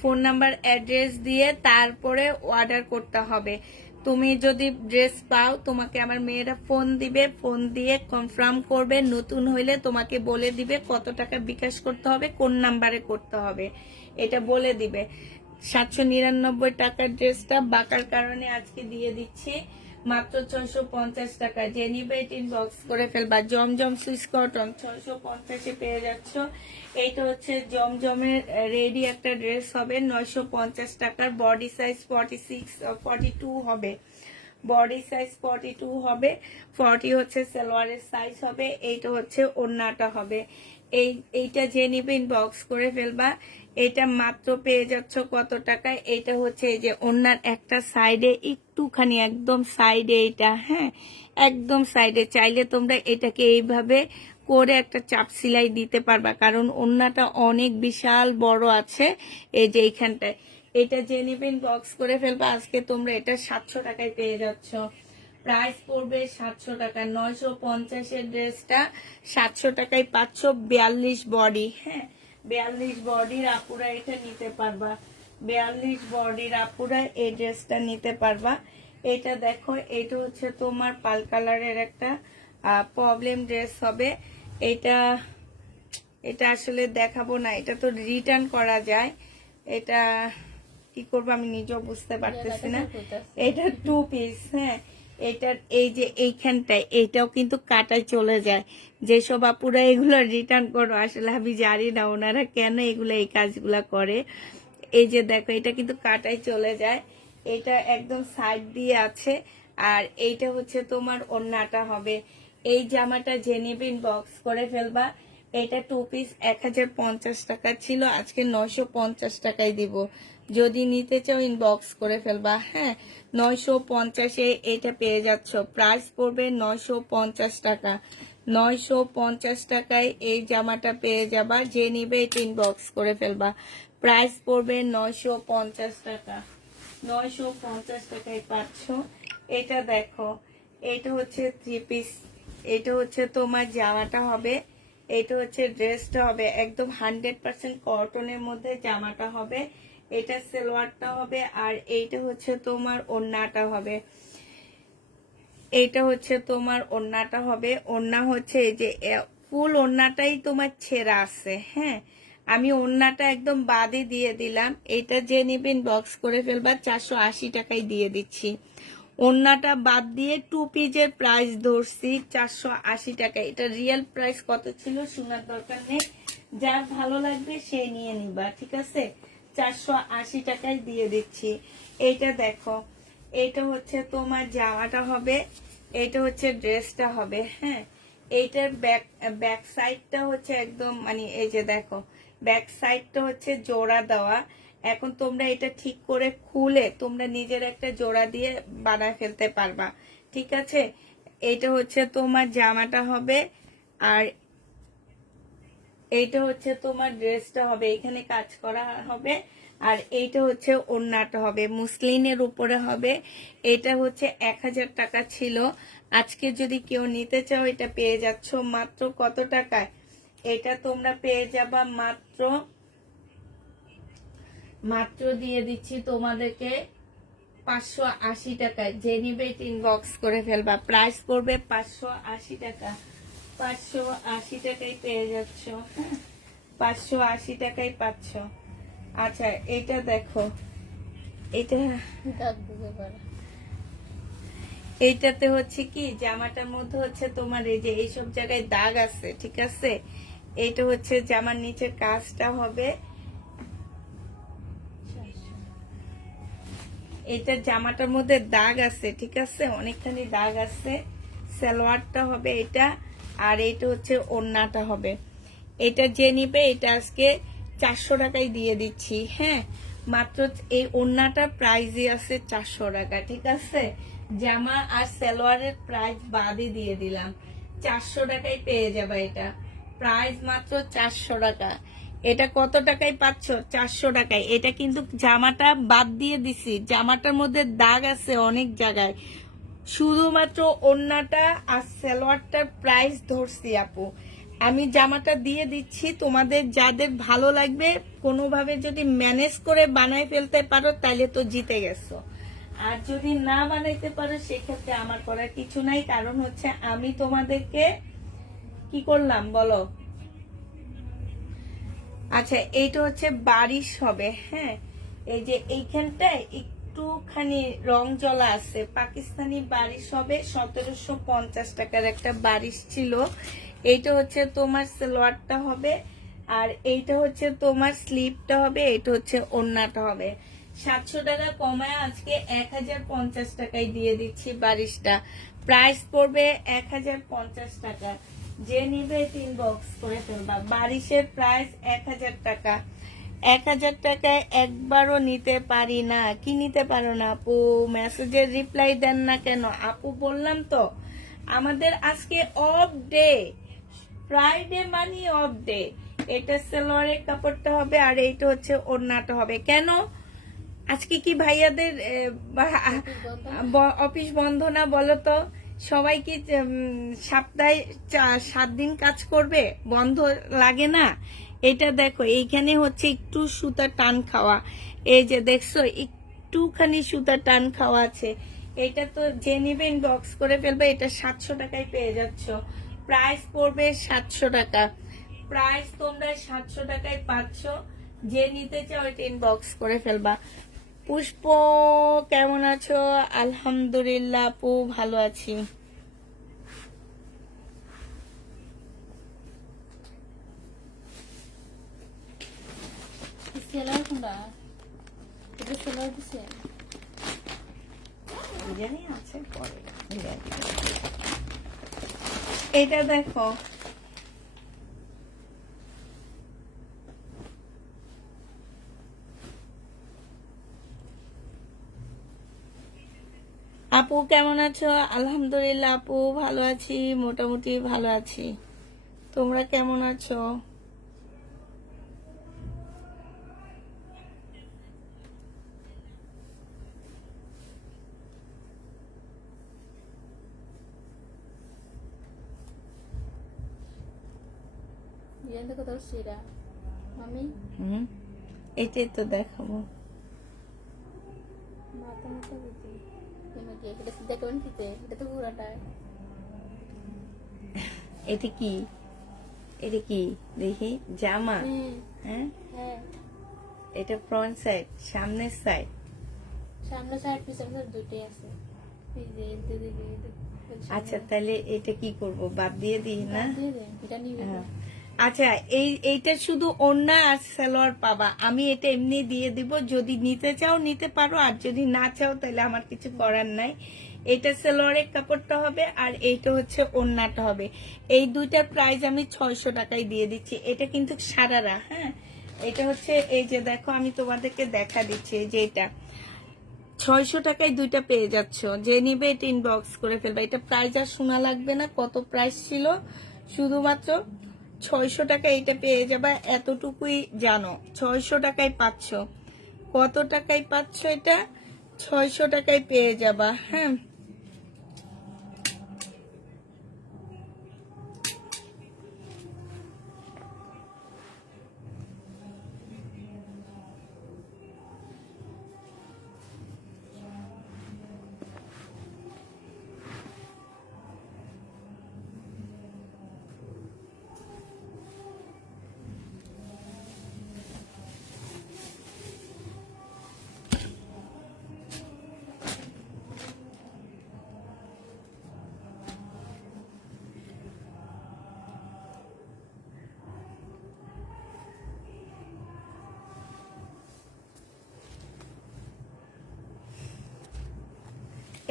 ফোন নাম্বার অ্যাড্রেস দিয়ে তারপরে অর্ডার করতে হবে। তুমি যদি ড্রেস পাও তোমাকে আমার মেয়েরা ফোন দিবে, ফোন দিয়ে কনফার্ম করবে, নতুন হইলে তোমাকে বলে দিবে কত টাকা বিকাশ করতে হবে, কোন নাম্বারে করতে হবে, এটা বলে দিবে। 799 টাকার ড্রেসটা বাঁকার কারণে আজকে দিয়ে দিচ্ছি মাত্র 650 টাকা। যে নিবে ইনবক্স করে ফেলবা। জমজম সুইস কটন 650-এ পেয়ে যাচ্ছ। এইটা হচ্ছে জমজমের রেডি একটা ড্রেস হবে 950 টাকার। বডি সাইজ 42 হবে, বডি সাইজ 42 হবে, 40 হচ্ছে সালোয়ারের সাইজ হবে, এইটা হচ্ছে ওড়নাটা হবে। এইটা যে নিবে ইনবক্স করে ফেলবা। এটা মাত্র পেয়ে যাচ্ছ কত টাকায়? এটা হচ্ছে এই যে ওড়নার একটা সাইডে একটুখানি একদম সাইডে, এটা হ্যাঁ একদম সাইডে, চাইলে তোমরা এটাকে এইভাবে করে একটা চাপ সেলাই দিতে পারবা, কারণ ওড়নাটা অনেক বিশাল বড় আছে এই যে এইখানটায়। এটা যে নিবে ইনবক্স করে ফেলবা। আজকে তোমরা এটা 700 টাকায় পেয়ে যাচ্ছ। প্রাইস পড়বে 700 টাকা। 950-এর ড্রেসটা 700 টাকায় পাচ্ছ। 42 বডি, হ্যাঁ 42 বডির আপুরা এটা নিতে পারবা। 42 বডির আপুরা এই ড্রেসটা নিতে পারবা। এটা দেখো, এটা হচ্ছে তোমার পাল কালারের একটা প্রবলেম ড্রেস হবে। এটা আসলে দেখাবো না, এটা তো রিটার্ন করা যায়। এটা কি করবো আমি নিজেও বুঝতে পারতেছি না। এটা 2 পিস, হ্যাঁ এটার এই যে এইখানটায় এটাও কিন্তু কাটায় চলে যায়। যেসব আপুরা এগুলো রিটার্ন করো, আসলে আমি জানি না ওনারা কেন এগুলো এই কাজগুলা করে। এই যে দেখো, এটা কিন্তু কাটায় চলে যায়, এটা একদম সাইড দিয়ে আছে। আর এইটা হচ্ছে তোমার ওড়নাটা হবে। এই জামাটা যে নেবে ইনবক্স করে ফেলবা। এটা 2 পিস 1050 টাকা ছিল, আজকে 950 টাকায় দিব। যদি নিতে চাও ইনবক্স করে ফেলবা। হ্যাঁ 950-এ এটা পেয়ে যাচ্ছ। প্রাইস পড়বে 950 টাকা। 950 টাকায় এই জামাটা পেয়ে যাবা। যে নিবে এটা ইনবক্স করে ফেলবা। প্রাইস পড়বে 950 টাকা। 950 টাকায় পাচ্ছ। এটা দেখো, এটা হচ্ছে 3 পিস। এটা হচ্ছে তোমার জামাটা হবে, এটা হচ্ছে ড্রেসটা হবে। একদম 100% কটনের মধ্যে জামাটা হবে। এটা সালোয়ারটা হবে, আর এইটা হচ্ছে তোমার ওড়নাটা হবে। এইটা হচ্ছে তোমার ওড়নাটা হবে। ওড়না হচ্ছে এই যে ফুল ওড়নাটাই তোমার ছেঁড়া আছে, হ্যাঁ আমি ওড়নাটা একদম বাদে দিয়ে দিলাম। এটা যে নিবেন বক্স করে ফেলবা। 480 টাকায় দিয়ে দিচ্ছি। ওড়নাটা বাদ দিয়ে 2 পিসের প্রাইস ধরছি 480 টাকা। এটা রিয়েল প্রাইস কত ছিল শোনার দরকার নেই, যার ভালো লাগবে সে নিয়ে নিবা, ঠিক আছে। 480 টাকায় দিয়ে দিচ্ছি। এইটা দেখো, এটা হচ্ছে তোমার জামাটা হবে, এটা হচ্ছে ড্রেসটা হবে। হ্যাঁ এইটার ব্যাক সাইডটা হচ্ছে একদম মানে এই যে দেখো, ব্যাক সাইডটা হচ্ছে জোড়া দেওয়া। এখন তোমরা এটা ঠিক করে খুলে তোমরা নিজের একটা জোড়া দিয়ে বানায় ফেলতে পারবা, ঠিক আছে। এইটা হচ্ছে তোমার জামাটা হবে, আর এইটা হচ্ছে তোমার ড্রেসটা হবে। এখানে কাজ করা হবে, আর এইটা হচ্ছে ওড়নাটা হবে, মুসলিনের উপরে হবে। এটা হচ্ছে 1000 টাকা ছিল, আজকে যদি কেউ নিতে চাও এটা পেয়ে যাচ্ছ মাত্র কত টাকায়? এটা তোমরা পেয়ে যাবা মাত্র দিয়ে দিচ্ছি তোমাদেরকে 580 টাকায়। যে নিবে ইনবক্স করে ফেলবা। প্রাইস পড়বে 580 টাকা। 580 টাকায় পেয়ে যাচ্ছ, 580 টাকায় পাচ্ছ। আচ্ছা এটা দেখো, এইটাতে হচ্ছে কি জামাটার মধ্যে হচ্ছে তোমার এই যে এইসব জায়গায় দাগ আছে, ঠিক আছে। এইটা হচ্ছে জামার নিচে কাজটা হবে। এটা জামাটার মধ্যে দাগ আছে, ঠিক আছে, অনেকখানি দাগ আছে। সালোয়ারটা হবে এটা, আর এইটা হচ্ছে ওড়নাটা হবে। এটা যে নিবে এটা আজকে 400 টাকায় দিয়ে দিচ্ছি। হ্যাঁ মাত্র এই ওড়নাটার প্রাইসই আছে 400 টাকা, ঠিক আছে। জামা আর সালোয়ারের প্রাইস বাদই দিয়ে দিলাম, 400 টাকায় পেয়ে যাবে। এটা প্রাইস মাত্র 400 টাকা। এটা কত টাকায় পাচ্ছ? 400 টাকায়। এটা কিন্তু জামাটা বাদ দিয়ে দিছি, জামাটার মধ্যে দাগ আছে অনেক জায়গায়, শুধুমাত্র ওড়নাটা আর সালোয়ারটার প্রাইস ধরছি আপু। আমি জামাটা দিয়ে দিচ্ছি, তোমাদের যাদের ভালো লাগবে কোনোভাবে যদি ম্যানেজ করে বানায় ফেলতে পারো তাহলে তো জিতে গেছো। আর যদি না বানাইতে পারো সেক্ষেত্রে আমার করার কিছু নাই, কারণ হচ্ছে আমি তোমাদেরকে কি করলাম বলো। আচ্ছা, এইটা হচ্ছে বারিশ হবে, হ্যাঁ। এই যে এইখানটায় একটুখানি রং জ্বলা আছে, পাকিস্তানি বারিশ হবে। 1750 টাকার একটা বারিশ ছিল। এইটা হচ্ছে তোমার সালোয়ারটা হবে, আর এইটা হচ্ছে তোমার স্লিপটা হবে, এইটা হচ্ছে ওড়নাটা হবে। 700 টাকা কমায় আজকে 1050 টাকায় দিয়ে দিচ্ছি বারিশটা। প্রাইস পড়বে 1050 টাকা। যে নিবে 3 বক্স করে ফেলবা। বারিশের প্রাইস 1000 টাকা। 1000 টাকায় একবারও নিতে পারি না। কি নিতে পারো না আপু? মেসেজের রিপ্লাই দেন না কেন আপু? বললাম তো আমাদের আজকে অফ ডে, ফ্রাইডে মানে অফ ডে। এটা সালোয়ারের কাপড়টা হবে, আর এইটা হচ্ছে ওড়নাটা হবে। কেন আজকে কি ভাইয়াদের অফিস বন্ধ না বলো তো? সবাই কি সপ্তাহে 7 দিন কাজ করবে? বন্ধ লাগে না? এটা দেখো, এইখানে হচ্ছে একটু সুতা টান খাওয়া, এই যে দেখছো একটুখানি সুতা টান খাওয়া আছে। এটা তো যে নিবে ইনবক্স করে ফেলবে। এটা 700 টাকায় পেয়ে যাচ্ছ। প্রাইস পড়বে 700 টাকা। প্রাইস তোমরা 700 টাকায় পাচ্ছ। যে নিতে চাও এটা ইনবক্স করে ফেলবা। পুষ্প কেমন আছো? আলহামদুলিল্লাহ আপু, ভালো আছি। সেলার কোনটা? এটা সেলার দিছে? জানি আছে পরে। এটা দেখো, আপু কেমন আছো? আলহামদুলিল্লাহ আপু, ভালো আছি, মোটামুটি ভালো আছি। তোমরা কেমন আছো? ডিজাইন দেখো তোর সেরা মামি। এটাই তো দেখাবো। মাথা মাথা দিতে কি এটা সিধা কেমন দিতে? এটা তো পুরাটা। এটা কি? এটা কি দেখি? জামা? হ্যাঁ, হ্যাঁ। এটা ফ্রন্ট সাইড, সামনের সাইড। সামনে সাইড পিছনে সাইড দুটোই আছে। এই যে আচ্ছা, তাহলে এটা কি করব? বাদ দিয়ে দিই না? দিয়ে দে, এটা নিবি। হ্যাঁ। আচ্ছা, এইটা শুধু ওড়না আর সালোয়ার পাবা। আমি এটা এমনি দিয়ে দিব। যদি নিতে চাও নিতে পারো, আর যদি না চাও তাহলে আমার কিছু করার নাই। এটা সালোয়ারের কাপড়টা হবে, আর এইটা হচ্ছে ওড়নাটা হবে। এই দুইটার প্রাইস আমি 600 টাকায় দিয়ে দিচ্ছি। এটা কিন্তু সারারা, হ্যাঁ। এটা হচ্ছে এই যে দেখো, আমি তোমাদেরকে দেখা দিচ্ছি। এই যে এটা 600 টাকায় দুইটা পেয়ে যাচ্ছ। যে নিবে এটা ইনবক্স করে ফেলবে। এটা প্রাইস আর শোনা লাগবে না কত প্রাইস ছিল, শুধুমাত্র 600 টাকা এটা পেয়ে যাবা। এতটুকুই জানো, 600 টাকায় পাচ্ছ। কত টাকায় পাচ্ছ? এটা 600 টাকায় পেয়ে যাবা, হ্যাঁ।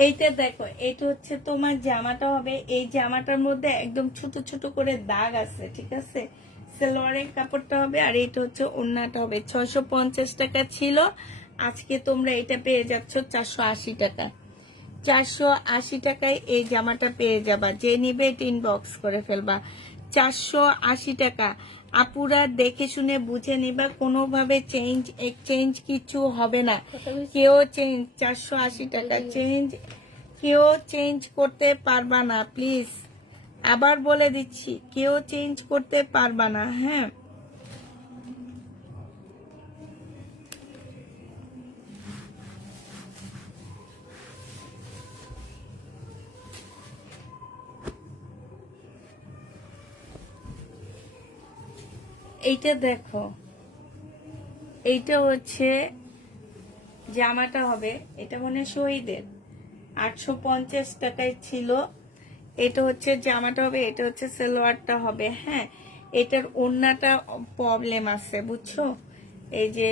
এইটা দেখো, এইটা হচ্ছে তোমার জামাটা হবে। এই জামাটার মধ্যে একদম ছোট ছোট করে দাগ আছে, ঠিক আছে। সালোয়ারের কাপড়টা হবে, আর এইটা হচ্ছে ওড়নাটা হবে। 650 টাকা ছিল, আজকে তোমরা এটা পেয়ে যাচ্ছ 480 টাকা। 480 টাকায় এই জামাটা পেয়ে যাবা। যে নিবে এটা ইনবক্স করে ফেলবা। 480 টাকা। আপুরা দেখে শুনে বুঝে নিবা, কোনোভাবে চেঞ্জ এক্সচেঞ্জ কিছু হবে না। কেউ চেঞ্জ 480 টাকা চেঞ্জ কেউ চেঞ্জ করতে পারবা না, প্লিজ আবার বলে দিচ্ছি, কেউ চেঞ্জ করতে পারবা না, হ্যাঁ। এইটা দেখো, এইটা হচ্ছে জামাটা হবে, এটা মনে হয় শহীদের 850 টাকায় ছিল। এটা হচ্ছে জামাটা হবে, এটা হচ্ছে সালোয়ারটা হবে। হ্যাঁ, এটার ওড়নাটা প্রবলেম আছে বুঝছো, এই যে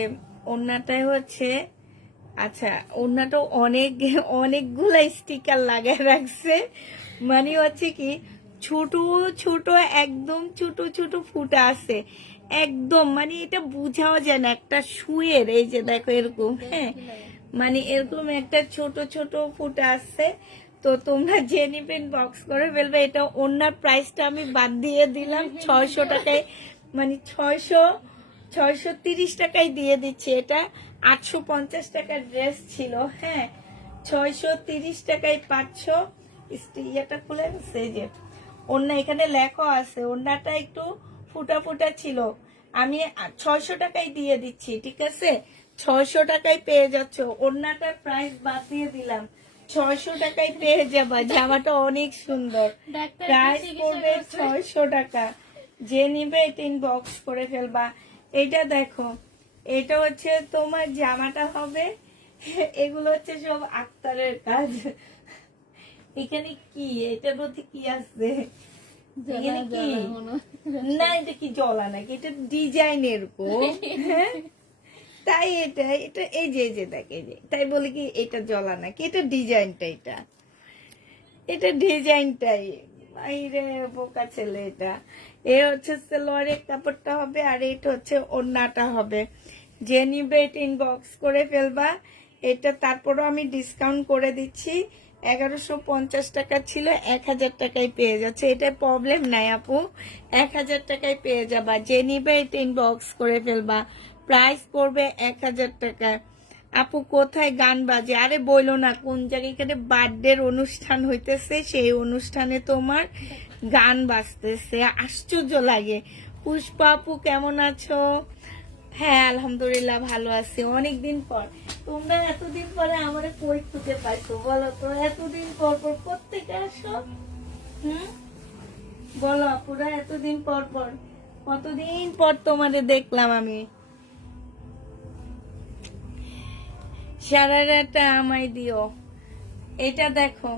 ওড়নাটাই হচ্ছে, আচ্ছা ওড়নাটা অনেকগুলা স্টিকার লাগায় রাখছে, মানে হচ্ছে কি ছোট ছোট, একদম ছোট ছোট ফুটা আছে একদম, মানে এটা বুঝাও যায় না একটা শুয়ের, এই যে দেখো এরকম, হ্যাঁ মানে এরকম একটা ছোট ছোট ফুটা আছে। তো তোমরা যে নিবেন বক্স করে ফেলবে। এটা ওনার প্রাইসটা আমি বাদ দিয়ে দিলাম 600 টাকায়, মানে 630 টাকায় দিয়ে দিচ্ছি। এটা 850 টাকার ড্রেস ছিল, হ্যাঁ 630 টাকায় 500। ইয়েটা খুলে গেছে যে ওন্না, এখানে লেখা আছে ওন্নাটা একটু ফুটা ফুটা ছিল, আমি 600 টাকায় দিয়ে দিচ্ছি, ঠিক আছে 600 টাকায় পেয়ে যাচ্ছ। ওন্নাটার প্রাইস বাদ দিয়ে দিলাম, 600 টাকায় পেয়ে যাবা। জামাটা অনেক সুন্দর, প্রাইস পড়বে 600 টাকা। যে নিবে 3 বক্স করে ফেলবা। এটা দেখো, এটা হচ্ছে তোমার জামাটা হবে, এগুলো হচ্ছে সব আক্তারের কাজ। এখানে কি, এটার মধ্যে কি আছে, এখানে কি, না এটা কি জলা নাকি, এটা ডিজাইন এরকম, হ্যাঁ তাই এটা এটা এই যে দেখ, এই যে তাই বলে কি এটা জলা নাকি, এটা ডিজাইনটা, এটা ডিজাইনটাই। বাইরে বোকা ছেলে। এটা এ হচ্ছে সালোয়ারের কাপড়টা হবে, আর এটা হচ্ছে ওড়নাটা হবে। যে নিবে এটা ইনবক্স করে ফেলবা। এটা তারপরও আমি ডিসকাউন্ট করে দিচ্ছি, 1150 টাকা ছিল, 1000 টাকায় পেয়ে যাচ্ছে। এটা প্রবলেম নাই আপু, 1000 টাকায় পেয়ে যাবা। যে নিবে এটা ইনবক্স করে ফেলবা, প্রাইস পড়বে 1000 টাকা। আপু কোথায় গান বাজে? আরে বইলো না, কোন জায়গায় এখানে বার্থডের অনুষ্ঠান হইতেছে, সেই অনুষ্ঠানে তোমার গান বাজতেছে, আশ্চর্য লাগে। পুষ্পা আপু কেমন আছো? হ্যাঁ আলহামদুলিল্লাহ ভালো আছি, অনেকদিন পর। তোমরা এতদিন পরে আমার কই খুঁজে পাইছো বলো তো, এতদিন পর পর প্রত্যেকে আসো। বলো আপুরা, এতদিন পর পর, কতদিন পর তোমাদের দেখলাম আমি। সারারাটা আমায় দিও। এটা দেখো,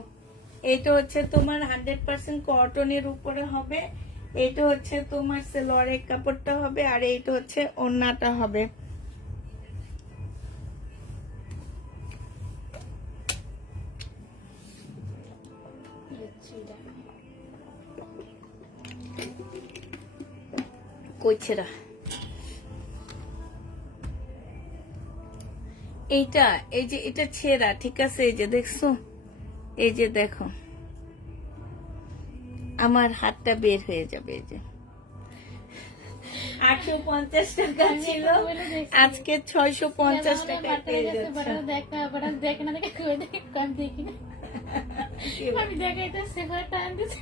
এটা হচ্ছে তোমার 100% কটনের উপরে হবে। এটা হচ্ছে তোমার সালোয়ারের কাপড়টা হবে, আর এইটা হচ্ছে ওড়নাটা হবে। কইছেরা এইটা, এই যে এটা ছেঁড়া, ঠিক আছে, এই যে দেখছো, এই যে দেখো আমার হাতটা বের হয়ে যাবে। এই যে 850 টাকা ছিল, আজকে 650 টাকা পেয়ে যাচ্ছে। আমি দেখাইতেছি টান দিচ্ছি,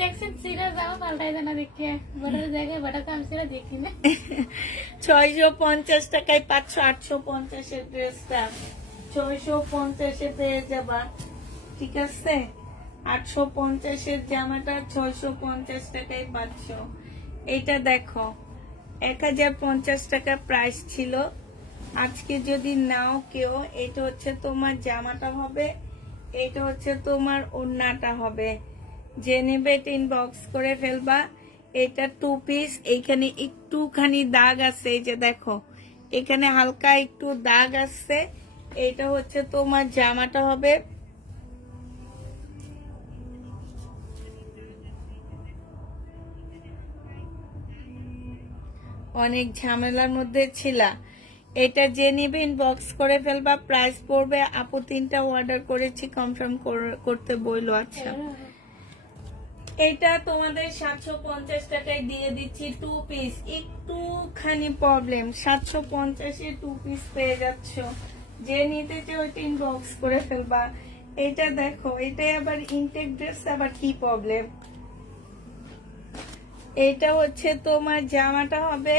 দেখছেন সিরা যাও পাল্টাই জানা দেখে বড় জায়গায় বড় কাম সিরা দেখি না। 650 টাকায় 850 এর ড্রেসটা 650 পেয়ে যাবা, ঠিক আছে। 850 এর জামাটা 650 টাকায় 500। এটা দেখো 1050 টাকা প্রাইস ছিল, আজকে যদি নাও কেউ, এটা হচ্ছে তোমার জামাটা হবে, এটা হচ্ছে তোমার ওড়নাটা হবে। যে নেবে এটা ইনবক্স করে ফেলবা। এটা 2 পিস, এইখানে একটুখানি দাগ আছে, এই যে দেখো এখানে হালকা একটু দাগ আছে। এটা হচ্ছে তোমার জামাটা হবে। অনেক ঝামেলার মধ্যে ছিলা। এটা যে নিবে ইনবক্স করে ফেলবা, প্রাইস পড়বে আপু 3টা অর্ডার করেছি, কনফার্ম করতে বইলো। আচ্ছা এটা তোমাদের 750 টাকায় দিয়ে দিচ্ছি 2 পিস, একটুখানি প্রবলেম, 750 এ 2 পিস পেয়ে যাচ্ছ। যে নিতে চাও ওইটা ইনবক্স করে ফেলবা। এটা দেখো, এটাই আবার ইনটেক ড্রেস, আবার কি প্রবলেম। এটা হচ্ছে তোমার জামাটা হবে,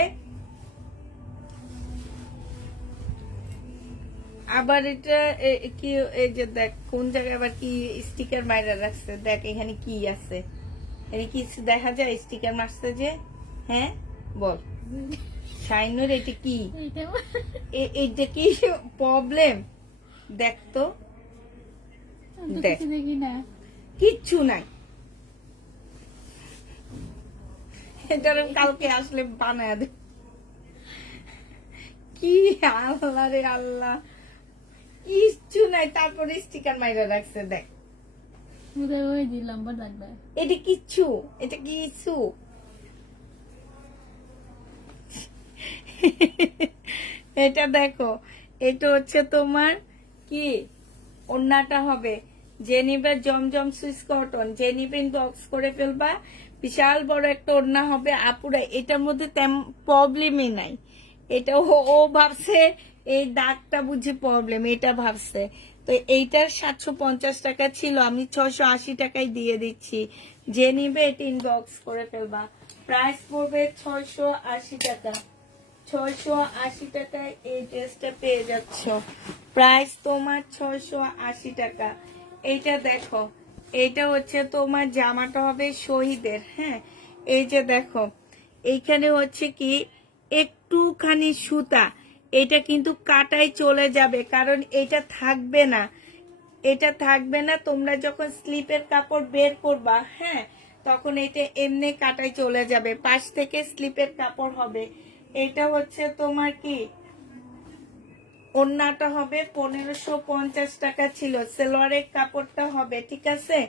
আবার এটা কি, এই যে দেখ কোন জায়গায় আবার কি স্টিকার মাইরা রাখছে, দেখ এখানে কি আছে, এখানে কি দেখা যায় স্টিকার মারছে যে, হ্যাঁ বল শাইনুর, এটা কি? এইটা এইটা কি প্রবলেম? দেখ তো, আমি তো দেখ। কিছু দেখি না। কিচ্ছু নাই। এটা কালকে আসলে বানায় দে। কি আল্লাহ রে আল্লাহ, কিচ্ছু নাই। তারপরে স্টিকার মাইরা রাখছে, দেখ। উদয় ওই দিলাম বা লাগবে। এটা কিচ্ছু, এটা কিছু। এটা দেখো, এটা হচ্ছে তোমার কি ওড়নাটা হবে। যে নিবে জমজম সুইস কটন, যে নিবে বক্স করে ফেলবা। বিশাল বড় একটা ওড়না হবে আপুরা। এটার মধ্যে তেমন প্রবলেমই নাই। এটা ও ভাবছে এই দাগটা বুঝি প্রবলেম, এটা ভাবছে। তো এইটার 750 টাকা ছিল, আমি 680 টাকায় দিয়ে দিচ্ছি। যে নিবে এটা ইনবক্স করে ফেলবা। প্রাইস পড়বে 680 টাকা। 680 টাকায় এই ড্রেসটা পেয়ে যাচ্ছ। প্রাইস তোমার 680 টাকা। এইটা দেখো, এইটা হচ্ছে তোমার জামাটা হবে শহীদের। হ্যাঁ, এই যে দেখো, এইখানে হচ্ছে কি একটুখানি সুতা, এটা কিন্তু কাটাই চলে যাবে, কারণ এটা থাকবে না। এটা থাকবে না, তোমরা যখন স্লিপের কাপড় বের করবা, হ্যাঁ, তখন এটা এমনি কাটাই চলে যাবে। পাশ থেকে স্লিপের কাপড় হবে। এটা হচ্ছে তোমার কি ওড়নাটা হবে 1550 টাকা ছিল। সেলোয়ারের কাপড়টা হবে, ঠিক আছে,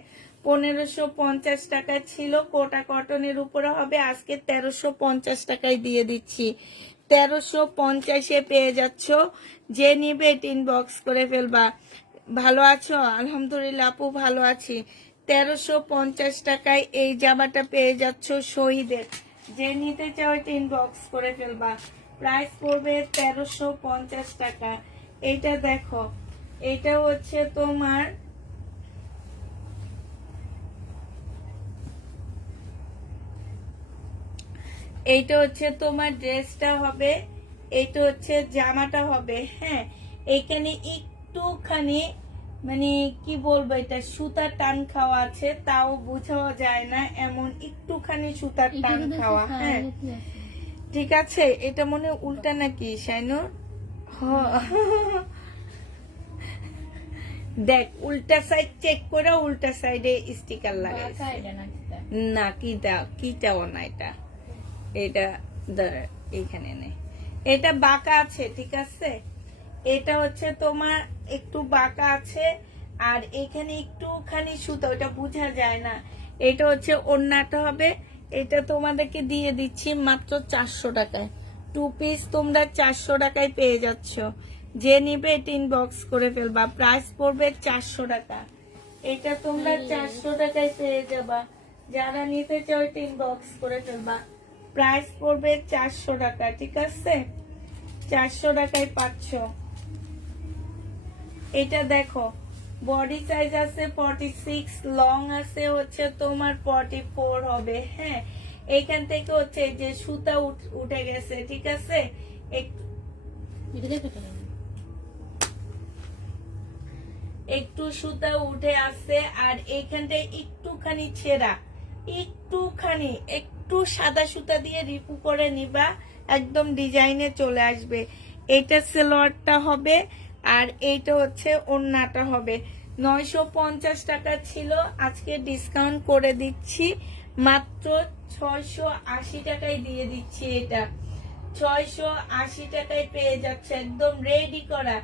1550 টাকা ছিল। কোটা কটনের উপরে হবে। আজকে 1350 টাকায় দিয়ে দিচ্ছি। 1350-এ পেয়ে যাচ্ছ। যে নিবে এটা ইনবক্স করে ফেলবা। ভালো আছো? আলহামদুলিল্লাহ আপু, ভালো আছি। 1350 টাকায় এই জামাটা পেয়ে যাচ্ছ শহীদের। যে নিতে চাও এটা ইনবক্স করে ফেলবা। প্রাইস পড়বে 1350 টাকা। এইটা দেখো, এটা হচ্ছে তোমার এইটা হচ্ছে তোমার ড্রেসটা হবে। এইটা হচ্ছে জামাটা হবে। হ্যাঁ, এখানে একটুখানি মানে কি বলবো, এটা সুতার টান খাওয়া আছে, তাও বোঝাও যায় না, এমন একটুখানি সুতার টান খাওয়া। হ্যাঁ, ঠিক আছে। এটা মনে হয় উল্টা নাকি শাইনুর? দেখ, উল্টা সাইড চেক করে উল্টা সাইডে স্টিকার লাগাইছে। না, কিটাও না, এটা এটা এইখানে নেই, এটা বাঁকা আছে, ঠিক আছে। এটা হচ্ছে তোমার একটু বাঁকা আছে, আর এখানে একটুখানি সুতো, ওটা বোঝা যায় না। এটা হচ্ছে ওড়নাটা হবে। এটা তোমাদেরকে দিয়ে দিচ্ছি মাত্র 400 টাকায়। 2 পিস তোমরা 400 টাকায় পেয়ে যাচ্ছ। যে নিবে এটা ইনবক্স করে ফেলবা। প্রাইস পড়বে 400 টাকা। এটা তোমরা 400 টাকায় পেয়ে যাবা। যারা নিতে চাও এটা ইনবক্স করে ফেলবা। প্রাইস পড়বে 400 টাকা, ঠিক আছে। 400 টাকায় পাচ্ছ। এটা দেখো, বডি সাইজ আছে 46, লং আছে হচ্ছে তোমার 44 হবে। হ্যাঁ, এখান থেকে হচ্ছে যে সুতা উঠে গেছে, ঠিক আছে। একটু সুতা উঠে আসছে, আর এইখানটা একটুখানি ছেঁড়া, একটু সাদা সুতা দিয়ে রিপু করে নিবা, একদম ডিজাইনে চলে আসবে। এটা সালোয়ারটা হবে, আর এইটা হচ্ছে ওড়নাটা হবে। 950 টাকা ছিল, আজকে ডিসকাউন্ট করে দিচ্ছি মাত্র 680 টাকায় দিয়ে দিচ্ছি। এটা 680 টাকায় পেয়ে যাচ্ছে, একদম রেডি করা।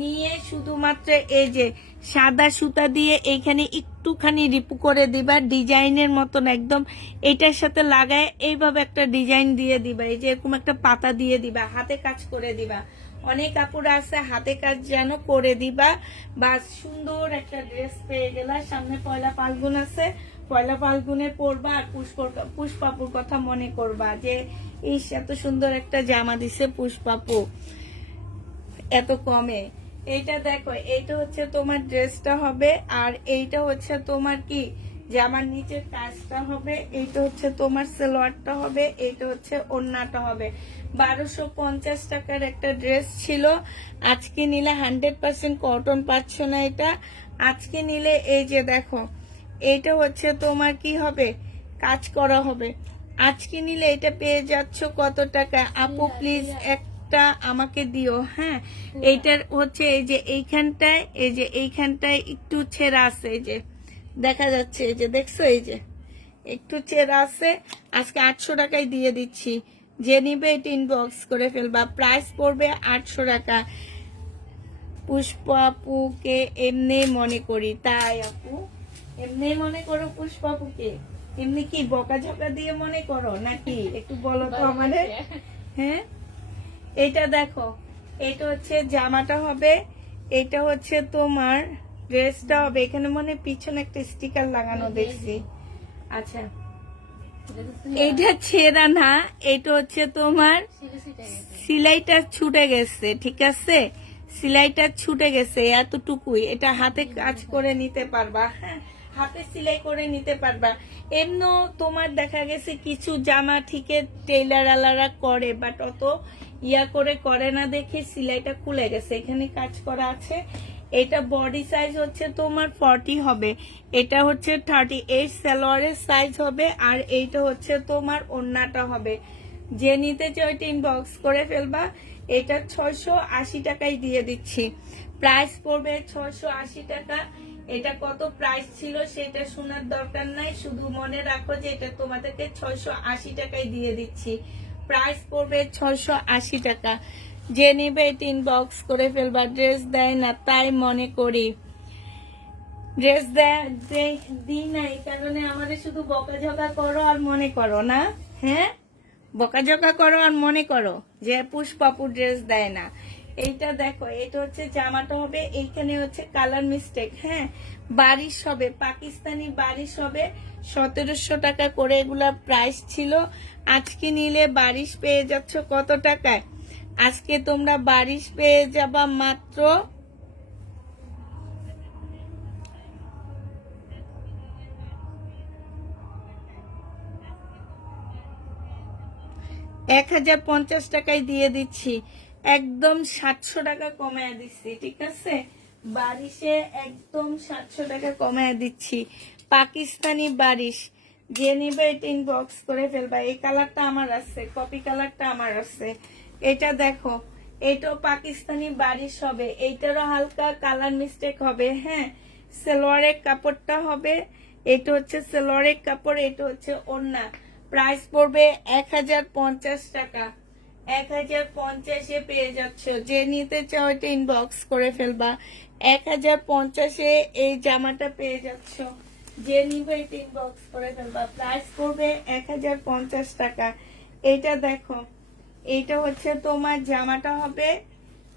নিয়ে শুধুমাত্র এই যে সাদা সুতা দিয়ে এইখানে একটুখানি রিপু করে দিবা, ডিজাইনের মতন একদম এটার সাথে লাগায় এইভাবে একটা ডিজাইন দিয়ে দিবা। এই যে এরকম একটা পাতা দিয়ে দিবা, হাতে কাজ করে দিবা। অনেক কাপড় আছে, হাতে কাজ যেন করে দিবা। বা সুন্দর একটা ড্রেস পেয়ে গেলা। সামনে পয়লা ফাল্গুন আছে, পয়লা ফাল্গুনে পরবা, আর পুষ্পাপুর কথা মনে করবা যে ইস এত সুন্দর একটা জামা দিছে পুষ্পাপু এত কমে। এইটা দেখো, এইটা হচ্ছে তোমার ড্রেসটা হবে, আর এইটা হচ্ছে তোমার কি জামার নিচের কাজটা হবে। এইটা হচ্ছে তোমার সালোয়ারটা হবে, এইটা হচ্ছে ওড়নাটা হবে। 1250 টাকার একটা ড্রেস ছিল, আজকে নিলে 100% কটন পাচ্ছ না। এটা আজকে নিলে এই যে দেখো, এইটা হচ্ছে তোমার কি হবে, কাজ করা হবে। আজকে নিলে এটা পেয়ে যাচ্ছ কত টাকা আপু প্লিজ একটা আমাকে দিও। হ্যাঁ, এইটার হচ্ছে এই যে এইখানটায় একটু ছেঁড়া আছে, এই যে দেখা যাচ্ছে, এই যে দেখছো, এই যে একটু ছেঁড়া আছে। আজকে 800 টাকায় দিয়ে দিচ্ছি, যে নিবে এটা ইনবক্স করে ফেলবা। প্রাইস পড়বে 800 টাকা। পুষ্পা আপুকে এমনি মনে করি, তাই আপু এমনি মনে করো পুষ্পা আপুকে? এমনি কি বকাঝকা দিয়ে মনে করো নাকি? একটু বলো তো আমাদের। হ্যাঁ, এটা দেখো, এটা হচ্ছে জামাটা হবে, এটা হচ্ছে তোমার ড্রেসটা হবে। এখানে মনে পিছনে একটা স্টিকার লাগানো দেখছি। আচ্ছা, এইটা ছেঁড়া না, এটা হচ্ছে তোমার সিলাইটা ছুটে গেছে, ঠিক আছে, সিলাইটা ছুটে গেছে এতটুকুই। এটা হাতে কাজ করে নিতে পারবা, হ্যাঁ, হাতে সেলাই করে নিতে পারবা। এমন তোমার দেখা গেছে কিছু জামা ঠিকই টেইলার আলারা করে, বাট অত ইয়া করে না দেখে সেলাইটা খুলে গেছে, এখানে কাজ করা আছে। এটা বডি সাইজ হচ্ছে তোমার 40 হবে, এটা হচ্ছে 38 সালোয়ারের সাইজ হবে, আর এইটা হচ্ছে তোমার ওড়নাটা হবে। যে নিতে চাও এটা ইনবক্স করে ফেলবা। এটা 680 টাকায় দিয়ে দিচ্ছি, প্রাইস পড়বে 680 টাকা। এটা কত প্রাইস ছিল সেটা শোনার দরকার নাই, শুধু মনে রাখো যে এটা তোমাদেরকে 680 টাকায় দিয়ে দিচ্ছি, প্রাইস পড়বে 680 টাকা। যে নিবে এটা ইনবক্স করে ফেলবা। ড্রেস দেয় না তাই মনে করি, ড্রেস দিই না এই কারণে আমাদের শুধু বকাঝকা করো আর মনে করো না। হ্যাঁ, বকাঝকা করো আর মনে করো যে পুষ্পাপু ড্রেস দেয় না। এইটা দেখো, এটা হচ্ছে জামাটা হবে, এইখানে হচ্ছে কালার মিস্টেক। হ্যাঁ, বারিশ হবে, পাকিস্তানি বারিশ হবে, 1700 টাকা করে এগুলা প্রাইস ছিল। আজকে নিলে বারিশ পেয়ে যাচ্ছ কত টাকায়? আজকে তোমরা বারিশ পেয়ে যাবা মাত্র 1050 টাকায় দিয়ে দিচ্ছি, একদম 700 টাকা কমায় দিচ্ছি, ঠিক আছে, বারিশে একদম 700 টাকা কমায় দিচ্ছি। পাকিস্তানি বারিশ, যে নিবে এটা ইনবক্স করে ফেলবা। এই কালারটা আমার আছে, কপি কালারটা আমার আছে। এটা দেখো, এটাও পাকিস্তানি বারিশ হবে, এইটারও হালকা কালার মিস্টেক হবে। হ্যাঁ, সালোয়ারের কাপড়টা হবে, এটা হচ্ছে সালোয়ারের কাপড়, এটা হচ্ছে ওড়না। প্রাইস পড়বে 1050 টাকা, 1050-এ পেয়ে যাচ্ছ। যে নিতে চাও এটা ইনবক্স করে ফেলবা। 1050-এ এই জামাটা পেয়ে যাচ্ছ, যে নিবে এটা ইনবক্স করে ফেলবা। প্রাইস পড়বে 1050 টাকা। এটা দেখো, এইটা হচ্ছে তোমার জামাটা হবে,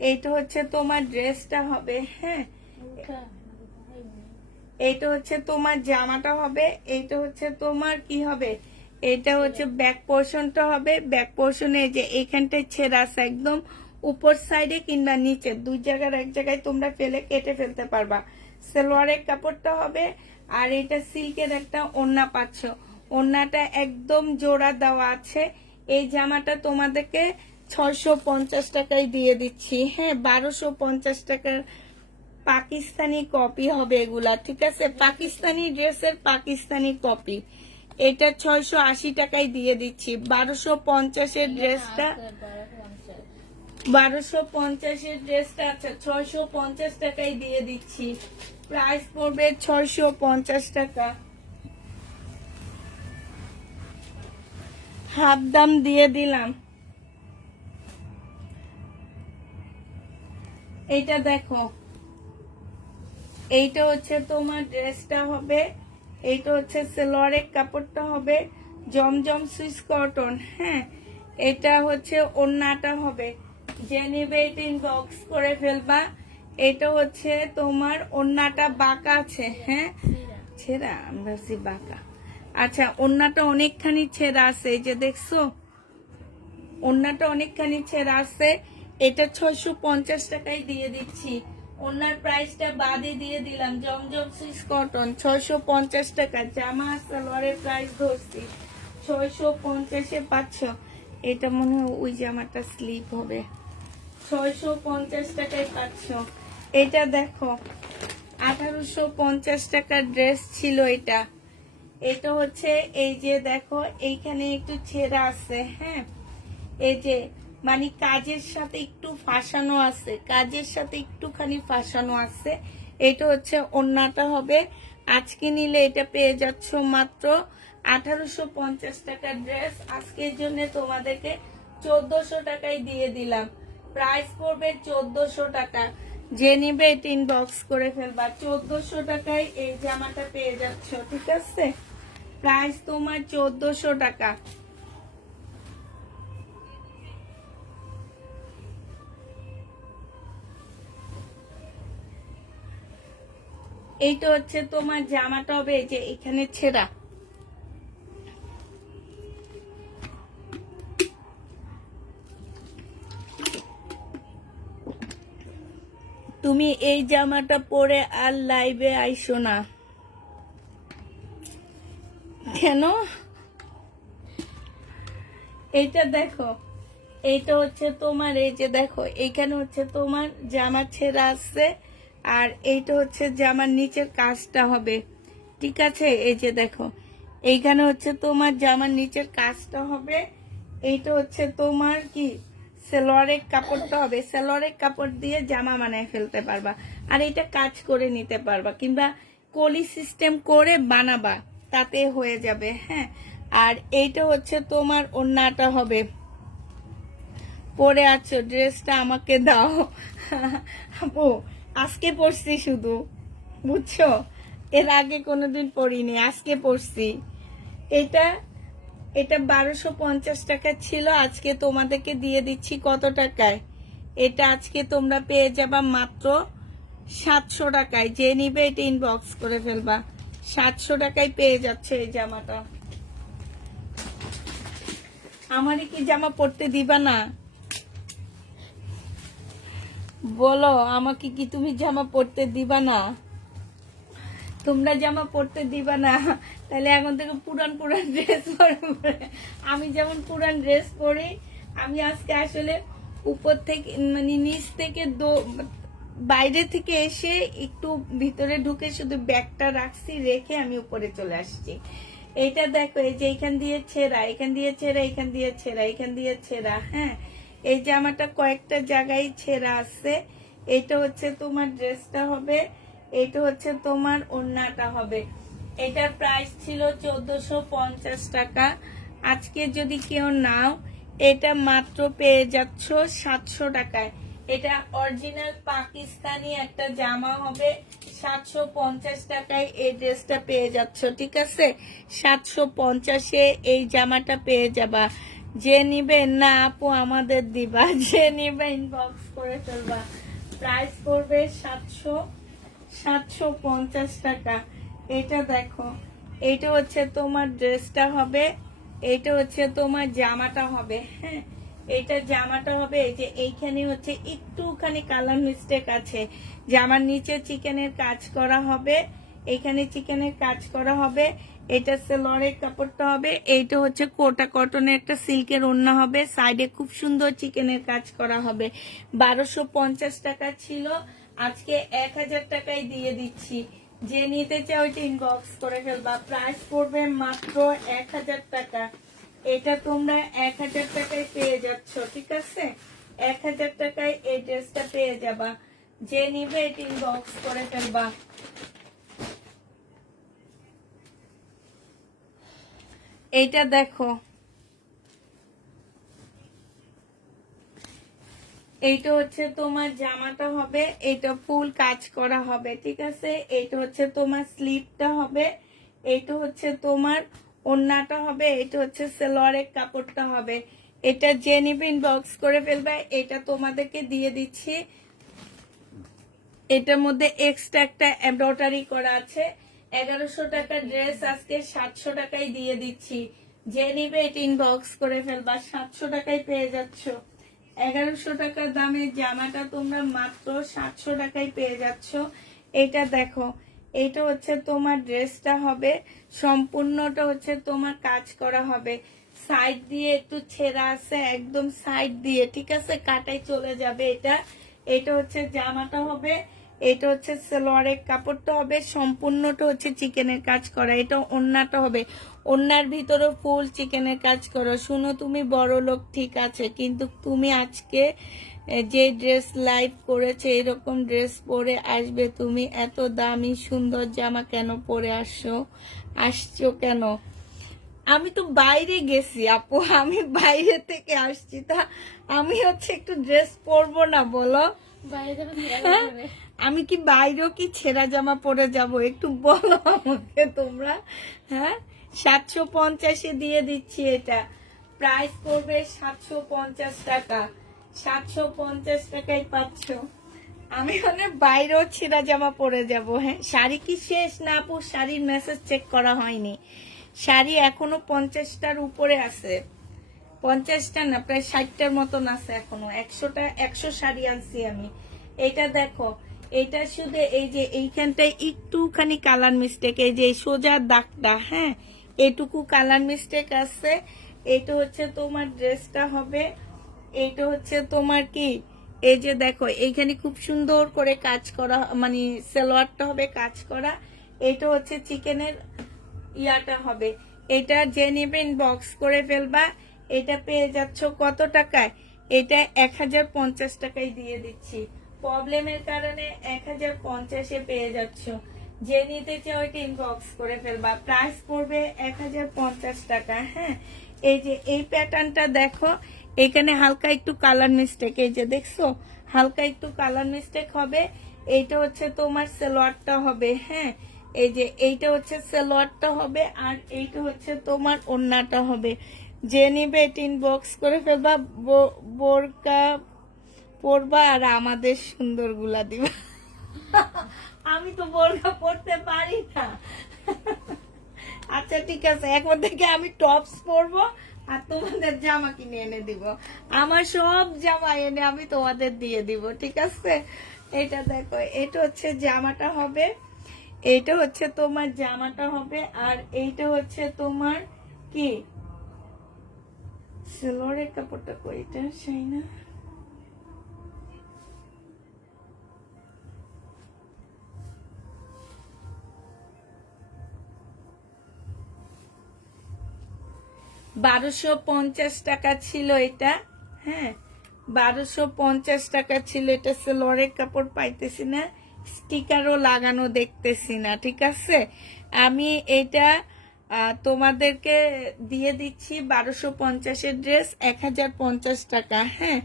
এইটা হচ্ছে তোমার ড্রেসটা হবে। হ্যাঁ, এইটা হচ্ছে তোমার জামাটা হবে, এইটা হচ্ছে তোমার কি হবে, এটা হচ্ছে ব্যাক পোর্শনটা হবে। ব্যাক পোর্শনে যে এইখানটায় ছেঁড়া আছে একদম উপর সাইডে কিংবা নিচে, দুই জায়গার এক জায়গায় তোমরা ফেলে কেটে ফেলতে পারবা। সালোয়ারের কাপড়টা হবে, আর এটা সিল্কের একটা ওড়না পাচ্ছ, ওড়নাটা একদম জোড়া দেওয়া আছে। এই জামাটা তোমাদেরকে 650 টাকায় দিয়ে দিচ্ছি। হ্যাঁ, 1250 টাকার পাকিস্তানি কপি হবে এগুলা, ঠিক আছে, পাকিস্তানি ড্রেসের পাকিস্তানি কপি। এটা 680 টাকায় দিয়ে দিচ্ছি। 1250-এর ড্রেসটা, 1250-এর ড্রেসটা আচ্ছা 650 টাকায় দিয়ে দিচ্ছি, প্রাইস পড়বে 650 টাকা। হাফ দাম দিয়ে দিলাম। এইটা দেখো, এইটা হচ্ছে তোমার ড্রেসটা হবে, এইটা হচ্ছে সালোয়ারের কাপড়টা হবে, জমজম সুইস কটন। হ্যাঁ, এটা হচ্ছে ওড়নাটা হবে, যে নেবে এটা ইনবক্স করে ফেলবা। এটা হচ্ছে তোমার ওড়নাটা বাঁকা আছে। হ্যাঁ, ছেঁড়া, আমরা বাঁকা। আচ্ছা, ওড়নাটা অনেকখানি ছেঁড়া আছে, এই যে দেখছো, ওড়নাটা অনেকখানি ছেঁড়া আছে। এটা 650 টাকায় দিয়ে দিচ্ছি, ওনার প্রাইসটা বাদে দিয়ে দিলাম। জমজম সুইস কটন 650 টাকা, জামা সালোয়ারের প্রাইস ধরছি 650-এ পাচ্ছ। এটা মনে হয় ওই জামাটা স্লিপ হবে, 650 টাকায় পাচ্ছ। এটা দেখো, 1850 টাকার ড্রেস ছিল এটা, এটা হচ্ছে এই যে দেখো এইখানে একটু ছেঁড়া আছে, হ্যাঁ, এই যে মানে কাজের সাথে একটু ফাঁসানো আছে, কাজের সাথে একটুখানি ফাঁসানো আছে। এটা হচ্ছে ওড়নাটা হবে। আজকে নিলে এটা পেয়ে যাচ্ছ মাত্র 1850 টাকার ড্রেস। আজকের জন্য তোমাদেরকে 1400 টাকায় দিয়ে দিলাম। প্রাইস পড়বে 1400 টাকা। যে নিবে এটা ইনবক্স করে ফেলবা। 1400 টাকায় এই জামাটা পেয়ে যাচ্ছ, ঠিক আছে? প্রাইস তোমার 1400 টাকা। এইটা হচ্ছে তোমার জামাটা হবে এই যে এখানে ছেঁড়া। তুমি এই জামাটা পরে আর লাইভে আইসো না কেন? এইটা দেখো, এইটা হচ্ছে তোমার এই যে দেখো এইখানে হচ্ছে তোমার জামা ছেঁড়া আছে, আর এইটা হচ্ছে জামার নিচের কাজটা হবে, ঠিক আছে? এই যে দেখো এইখানে হচ্ছে তোমার জামার নিচের কাজটা হবে। এইটা হচ্ছে তোমার কি সেলোয়ারের কাপড়টা হবে, সেলোয়ারের কাপড় দিয়ে জামা বানায় ফেলতে পারবা, আর এটা কাজ করে নিতে পারবা, কিংবা কলি সিস্টেম করে বানাবা, তাতে হয়ে যাবে, হ্যাঁ। আর এইটা হচ্ছে তোমার ওড়নাটা হবে। পরে আছো, ড্রেসটা আমাকে দাও। আপু আজকে পরছি শুধু, বুঝছো? এর আগে কোনোদিন পরিনি, আজকে পরছি। এটা এটা 1250 টাকা ছিল, আজকে তোমাদেরকে দিয়ে দিচ্ছি কত টাকায়? এটা আজকে তোমরা পেয়ে যাবা মাত্র 700 টাকায়। যে নিবে এটা ইনবক্স করে ফেলবা। 700 টাকায় পেয়ে যাচ্ছে এই জামাটা। আমারই কি জামা পরতে দিবা না? বলো, আমাকে কি তুমি জামা পরতে দিবা না? তোমরা জামা পরতে দিবা না, তাহলে এখন থেকে পুরান পুরান ড্রেস পরবে। আমি যেমন পুরান ড্রেস পরি, আমি আজকে আসলে উপর থেকে মানে নিচ থেকে বাইরে থেকে এসে একটু ভিতরে ঢুকে শুধু ব্যাগটা রাখছি, রেখে আমি উপরে চলে আসছি। এটা দেখো এই যে এইখান দিয়ে ছেঁড়া, এখান দিয়ে ছেঁড়া, এখান দিয়ে ছেঁড়া, এখান দিয়ে ছেঁড়া, হ্যাঁ। এই জামাটা কয়েকটা জায়গায় ছেঁড়া আছে। এটা হচ্ছে তোমার ড্রেসটা হবে, এটা হচ্ছে তোমার ওড়নাটা হবে। এটার প্রাইস ছিল 1450 টাকা। আজকে যদি কেউ নাও, এটা মাত্র পেয়ে যাচ্ছ 700 টাকায়। এটা অরিজিনাল পাকিস্তানি একটা জামা হবে। 750 টাকায় এই ড্রেসটা পেয়ে যাচ্ছ, ঠিক আছে? 750-এ এই জামাটা পেয়ে যাবা। যে নিবে না আপু আমাদের দিবা, যে নিবে ইনবক্স করে ফেলবা। প্রাইস পড়বে 750 টাকা। এটা দেখো, এইটা হচ্ছে তোমার ড্রেসটা হবে, এইটা হচ্ছে তোমার জামাটা হবে, হ্যাঁ। এইটা জামাটা হবে এই যে এইখানে হচ্ছে একটুখানি কালার মিস্টেক আছে। জামার নিচে চিকেনের কাজ করা হবে, এইখানে চিকেনের কাজ করা হবে। এটা সেলোয়ারের কাপড়টা হবে। এইটা হচ্ছে কোটা কটনের একটা সিল্কের ওড়না হবে, সাইডে খুব সুন্দর চিকেনের কাজ করা হবে। 1250 টাকা ছিল, আজকে 1000 টাকায় দিয়ে দিচ্ছি। যে নিতে চাও ওইটা ইনবক্স করে ফেলবা। প্রাইস পড়বে মাত্র 1000 টাকা। এটা তোমরা 1000 টাকায় পেয়ে যাচ্ছ, ঠিক আছে? 1000 টাকায় এই ড্রেসটা পেয়ে যাবা। যে নিবে এটা ইনবক্স করে ফেলবা। এইটা দেখো, এইটা হচ্ছে তোমার জামাটা হবে, এটা ফুল কাজ করা হবে, ঠিক আছে? এইটা হচ্ছে তোমার স্লিভটা হবে, এইটা হচ্ছে তোমার ওড়নাটা হবে, এটা হচ্ছে সালোয়ারের কাপড়টা হবে। এটা যে নিবে ইনবক্স করে ফেলবে। এটা তোমাদেরকে দিয়ে দিচ্ছি, এটার মধ্যে এক্সট্রা একটা এমব্রয়ডারি করা আছে। 1100 টাকার ড্রেস আজকে 700 টাকায় দিয়ে দিচ্ছি। যে নিবে এটা ইনবক্স করে ফেলবা। 700 টাকায় পেয়ে যাচ্ছ। 1100 টাকার দামের জামাটা তোমরা মাত্র 700 টাকায় পেয়ে যাচ্ছ। এটা দেখো, এইটা হচ্ছে তোমার ড্রেসটা হবে, সম্পূর্ণটা হচ্ছে তোমার কাজ করা হবে। সাইড দিয়ে একটু ছেঁড়া আছে, একদম সাইড দিয়ে, ঠিক আছে? কাটাই চলে যাবে এটা। এটা হচ্ছে জামাটা হবে, এটা হচ্ছে সালোয়ারের কাপড়টা হবে সম্পূর্ণটা হচ্ছে চিকেনের কাজ করা, এটা ওড়নাটা হবে, ওড়নার ভিতরে ফুল চিকেনের কাজ করা। শুনো তুমি বড় লোক ঠিক আছে, কিন্তু তুমি আজকে যে ড্রেস লাইভ করেছে এরকম ড্রেস পরে আসবে তুমি, এত দামি সুন্দর জামা কেন পরে আসছো কেন? আমি তো বাইরে গেছি আপু, আমি বাইরে থেকে আসছি, তা আমি হচ্ছে একটু ড্রেস পরবো না বলো? বাইরে যাবেন হ্যাঁ? আমি কি বাইরেও কি ছেঁড়া জামা পরে যাব? একটু বলো আমাকে তোমরা। হ্যাঁ, 750-এ দিয়ে দিচ্ছি, এটা প্রাইস পড়বে 750 টাকা, 750 টাকায় পাচ্ছ। আমি মানে বাইরেও ছেঁড়া জামা পরে যাব। হ্যাঁ, শাড়ি কি শেষ না আপু? শাড়ির মেসেজ চেক করা হয়নি, শাড়ি এখনো 50টার উপরে আছে, 50টা না প্রায় 60টার মতন আছে এখনো, 100 শাড়ি আনছি আমি। এটা দেখো, এটা শুধু এই যে এইখানটায় একটুখানি কালার মিস্টেক, এই যে এই সোজা দাগটা, হ্যাঁ এটুকু কালার মিস্টেক আছে। এটা হচ্ছে তোমার ড্রেসটা হবে, এইটা হচ্ছে তোমার কি, এই যে দেখো এইখানে খুব সুন্দর করে কাজ করা, মানে সালোয়ারটা হবে কাজ করা। এটা হচ্ছে চিকেনের ইয়াটা হবে। এটা যে নেবেন বক্স করে ফেলবা। এটা পেয়ে যাচ্ছ কত টাকায়? এটা 1050 টাকায় দিয়ে দিচ্ছি, প্রবলেমের কারণে 1050-এ পেয়ে যাচ্ছ। যে নিতে চাও ওইটা ইনবক্স করে ফেলবা, প্রাইস পড়বে 1050 টাকা। হ্যাঁ, এই যে এই প্যাটার্নটা দেখো, এখানে হালকা একটু কালার মিস্টেক, এই যে দেখছো হালকা একটু কালার মিস্টেক হবে। এইটা হচ্ছে তোমার সালোয়ারটা হবে। হ্যাঁ, এই যে এইটা হচ্ছে সালোয়ারটা হবে, আর এইটা হচ্ছে তোমার ওড়নাটা হবে। যে নিবে এটা ইনবক্স করে ফেলবা, বোরকা পরবা আর আমাদের সুন্দরগুলা দিবা। আমি তো বোরকা পরতে পারি না। আচ্ছা ঠিক আছে, এখন থেকে আমি টপস পরবো আর তোমাদের জামা কিনে এনে দিব, আমার সব জামা এনে আমি তোমাদের দিয়ে দিব, ঠিক আছে? এটা দেখো, এটা হচ্ছে জামাটা হবে, এইটা হচ্ছে তোমার জামাটা হবে, আর এইটা হচ্ছে তোমার কি সালোয়ারের কাপড়টা কইটা সেই না, $1250 ছিল এটা। হ্যাঁ, 1250 টাকা ছিল এটা, সালোয়ারের কাপড় পাইতেছি না, স্টিকারও লাগানো দেখতেছি না, ঠিক আছে? আমি এটা তোমাদেরকে দিয়ে দিচ্ছি 1250-এর ড্রেস 1050 টাকা। হ্যাঁ,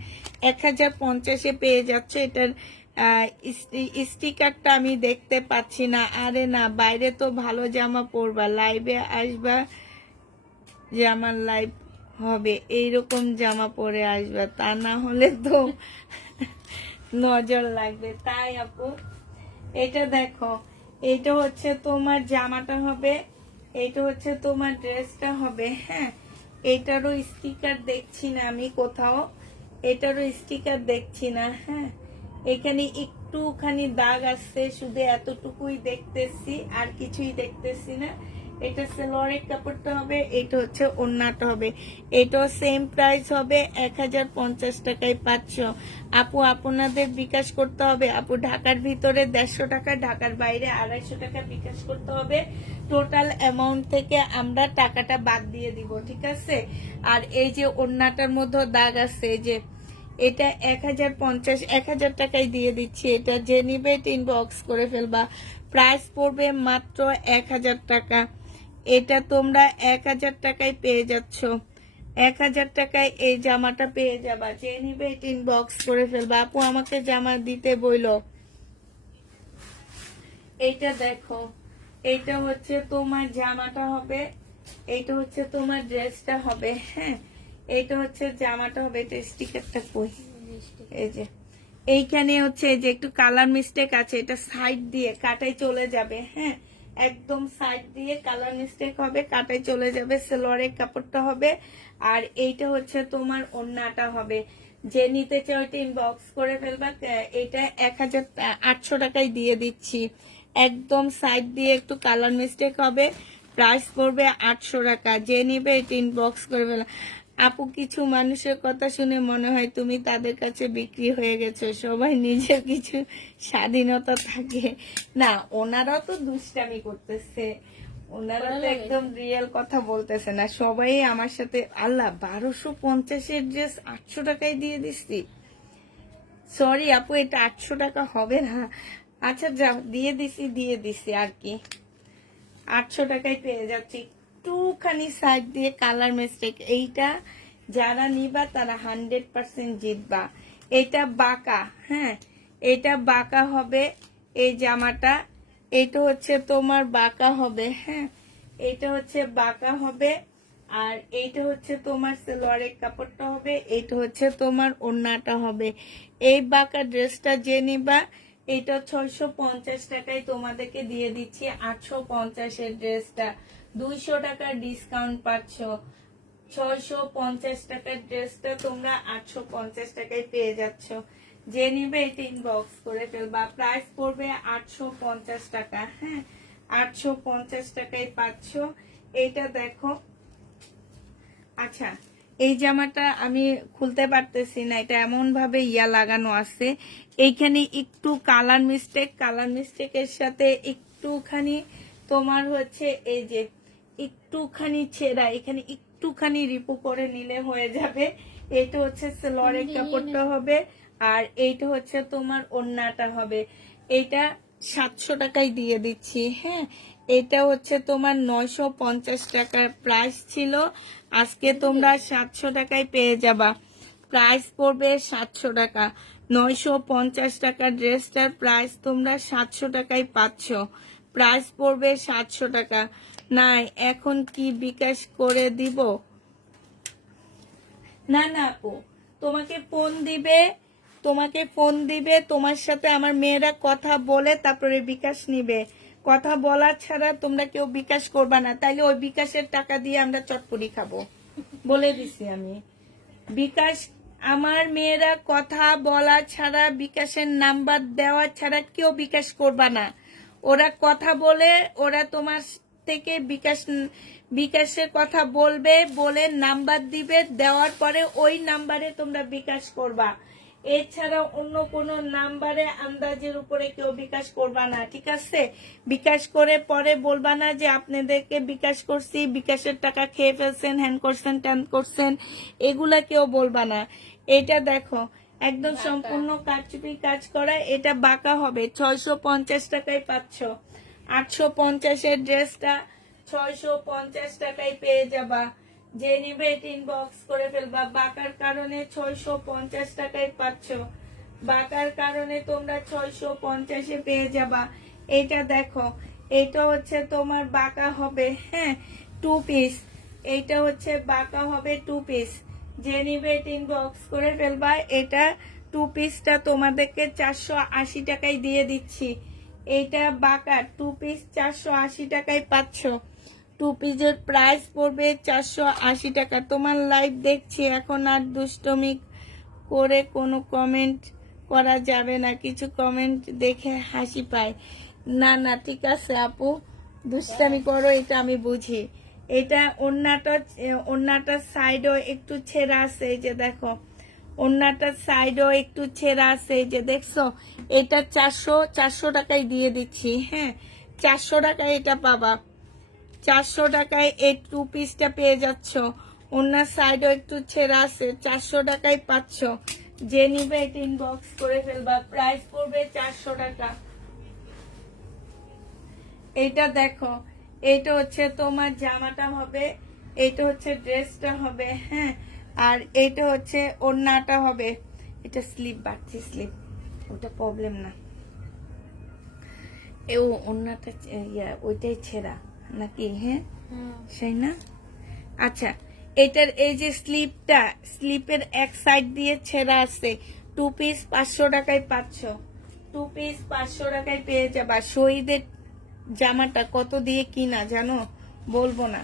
1050-এ পেয়ে যাচ্ছে। এটার স্টিকারটা আমি দেখতে পাচ্ছি না। আরে না, বাইরে তো ভালো জামা পরবা, লাইভে আসবা, যে আমার লাইভ হবে এইরকম জামা পরে আসবা, তা না হলে তো নজর লাগবে। তাই আপু, এটা দেখো, এটা হচ্ছে তোমার জামাটা হবে, এটা হচ্ছে তোমার ড্রেসটা হবে। হ্যাঁ, এটারও স্টিকার দেখছি না আমি কোথাও, এটারও স্টিকার দেখছি না। হ্যাঁ, এখানে একটুখানি দাগ আসছে, শুধু এতটুকুই দেখতেছি, আর কিছুই দেখতেছি না। এটা সালোয়ারের কাপড়টা হবে, এটা হচ্ছে ওড়নাটা হবে, এটাও সেম প্রাইস হবে, 1050 টাকায় পাচ্ছ। আপু আপনাদের বিকাশ করতে হবে, আপু ঢাকার ভিতরে 150 টাকা, ঢাকার বাইরে 250 টাকা বিকাশ করতে হবে। টোটাল অ্যামাউন্ট থেকে আমরা টাকাটা বাদ দিয়ে দিব, ঠিক আছে? আর এই যে ওড়নাটার মধ্যে দাগ আছে, এই যে এটা 1050 টাকায় দিয়ে দিচ্ছি। এটা যে নিবে ইনবক্স করে ফেলবা, প্রাইস পড়বে মাত্র 1000 টাকা। এটা তোমরা 1000 টাকায় পেয়ে যাচ্ছ, 1000 টাকায় এই জামাটা পেয়ে যাবা। যে নিবে ইনবক্স করে ফেলবা। আপু আমাকে জামা দিতে বইলো। এইটা দেখো, এইটা হচ্ছে তোমার জামাটা হবে, এইটা হচ্ছে তোমার ড্রেসটা হবে। হ্যাঁ, এইটা হচ্ছে জামাটা হবে, এটা স্টিকারটা কই, এই যে এইখানে হচ্ছে যে একটু কালার মিস্টেক আছে, এটা সাইড দিয়ে কাটাই চলে যাবে। হ্যাঁ, একদম সাইড দিয়ে কালার মিস্টেক হবে, কাটাই চলে যাবে। সালোয়ারের কাপড়টা হবে, আর এইটা হচ্ছে তোমার ওড়নাটা হবে। যে নিতে চাও ওইটা ইনবক্স করে ফেলবা। এটা 1800 টাকায় দিয়ে দিচ্ছি, একদম সাইড দিয়ে একটু কালার মিস্টেক হবে, প্রাইস পড়বে 800 টাকা। যে নিবে এটা ইনবক্স করে ফেলা। আপু কিছু মানুষের কথা শুনে মনে হয় তুমি তাদের কাছে বিক্রি হয়ে গেছো, সবাই নিজের কিছু স্বাধীনতা থাকে না। ওনারাও তো দুষ্টামি করতেছে, ওনারা তো একদম রিয়েল কথা বলতেছে না। সবাই আমার সাথে আল্লাহ 1250-এর ড্রেস 800 টাকায় দিয়ে দিচ্ছি। সরি আপু, এটা 800 টাকা হবে না। আচ্ছা যাও, দিয়ে দিছি আর কি। 800 টাকায় পেয়ে যাচ্ছি। একটুখানি সাইড দিয়ে কালার মিস্টেক, এইটা যারা নিবা তারা 100% জিতবা। এটা বাঁকা, হ্যাঁ এটা বাঁকা হবে এই জামাটা। এটা হচ্ছে তোমার বাঁকা হবে, হ্যাঁ এটা হচ্ছে বাঁকা হবে। আর এইটা হচ্ছে তোমার সালোয়ারের কাপড়টা হবে, এইটা হচ্ছে তোমার ওড়নাটা হবে। এই বাঁকা ড্রেসটা যে নিবা এটা 650 টাকায় তোমাদেরকে দিয়ে দিচ্ছি। 850-এর ড্রেসটা 200 টাকার ডিসকাউন্ট পাচ্ছ। 650 টাকার ড্রেসটা তোমরা 850 টাকায় পেয়ে যাচ্ছ। যে নিবে এটা ইনবক্স করে ফেলবা। প্রাইস পড়বে 850 টাকা, হ্যাঁ 850 টাকায় পাচ্ছ। এইটা দেখো। আচ্ছা এই জামাটা আমি খুলতে পারতেছি না, এটা এমন ভাবে ইয়া লাগানো আছে। এইখানে একটু কালার মিস্টেকের সাথে একটুখানি তোমার হচ্ছে এই যে একটুখানি ছেঁড়া, এখানে একটুখানি রিপু করে নিলে হয়ে যাবে। এটা হচ্ছে সালোয়ারের কাপড়টা হবে, আর এইটা হচ্ছে তোমার ওড়নাটা হবে। এটা 700 টাকায় দিয়ে দিচ্ছি, হ্যাঁ এটা হচ্ছে তোমার 950 টাকার প্রাইস ছিল, আজকে তোমরা 700 টাকায় পেয়ে যাবা। প্রাইস পড়বে 700 টাকা। 950 টাকার ড্রেসটার প্রাইস তোমরা 700 টাকায় পাচ্ছ। প্রাইস পড়বে 700 টাকা। নাই এখন কি বিকাশ করে দিব? না না আপু, তোমাকে ফোন দিবে, তোমার সাথে আমার মেয়েরা কথা বলে তারপরে বিকাশ নিবে। কথা বলা ছাড়া তোমরা কেউ বিকাশ করবা না, তাইলে ওই বিকাশের টাকা দিয়ে আমরা চটপটি খাবো, বলে দিছি আমি। বিকাশ, আমার মেয়েরা কথা বলা ছাড়া, বিকাশের নাম্বার দেওয়া ছাড়া কেউ বিকাশ করবা না। ওরা কথা বলে, ওরা তোমার থেকে বিকাশের কথা বলবে, বলে নাম্বার দিবে, দেওয়ার পরে ওই নাম্বারে তোমরা বিকাশ করবা। এছাড়া অন্য কোনো নাম্বারে আন্দাজের উপরে কেউ বিকাশ করবা না, ঠিক আছে? বিকাশ করে পরে বলবা না যে আপনাদেরকে বিকাশ করছি, বিকাশের টাকা খেয়ে ফেলছেন, হ্যান করছেন, ট্যান করছেন, এগুলা কেউ বলবা না। এটা দেখো একদম সম্পূর্ণ কারচুপি কাজ করা, এটা বাঁকা হবে। 650 টাকায় পাচ্ছ। 850-এর ড্রেসটা 650 টাকায় পেয়ে যাবা। যে নিবে ইনবক্স করে ফেলবা। বাঁকার কারণে 650 টাকায় পাচ্ছ। বাঁকার কারণে তোমরা 650-এ পেয়ে যাবা। এটা দেখো, এটা হচ্ছে তোমার বাঁকা হবে, হ্যাঁ 2 পিস। এইটা হচ্ছে বাঁকা হবে 2 পিস। যে নিবে ইনবক্স করে ফেলবা। এটা 2 পিসটা তোমাদেরকে 480 টাকায় দিয়ে দিচ্ছি। এইটা বাঁকা 2 পিস 480 টাকায় পাচ্ছ। 2 পিসের প্রাইস পড়বে 480 টাকা। তোমার লাইভ দেখছি, এখন আর দুষ্টমি করে কোনো কমেন্ট করা যাবে না, কিছু কমেন্ট দেখে হাসি পায়। না না ঠিক আছে আপু, দুষ্টামি করো, এটা আমি বুঝি। এটা ওড়নাটার সাইডও একটু ছেঁড়া আছে, এই যে দেখো ওড়নাটার সাইডও একটু ছেঁড়া আছে, এই যে দেখছো। এটা 400 টাকায় দিয়ে দিচ্ছি, হ্যাঁ 400 টাকায় এটা পাবা। 400 টাকায় এই 2 পিসটা পেয়ে যাচ্ছ। ওনার সাইডও একটু ছেঁড়া আছে, 400 টাকায় পাচ্ছ। যে নিবে এটা ইনবক্স করে ফেলবা। প্রাইস পড়বে 400 টাকা। এইটা দেখো, এইটা হচ্ছে তোমার জামাটা হবে, এইটা হচ্ছে ড্রেসটা হবে, হ্যাঁ আর এইটা হচ্ছে ওড়নাটা হবে। এটা স্লিপ বাড়ছে, স্লিপ ওটা প্রবলেম না। ও ওড়নাটা ওইটাই ছেঁড়া নাকি? হ্যাঁ সেই না। আচ্ছা এটার এই যে স্লিপের এক সাইড দিয়ে ছেঁড়া আছে। 2 পিস 500 টাকায় পাচ্ছ। 2 পিস 500 টাকায় পেয়ে যাবা। শহীদের জামাটা কত দিয়ে কিনা জানো? বলবো না।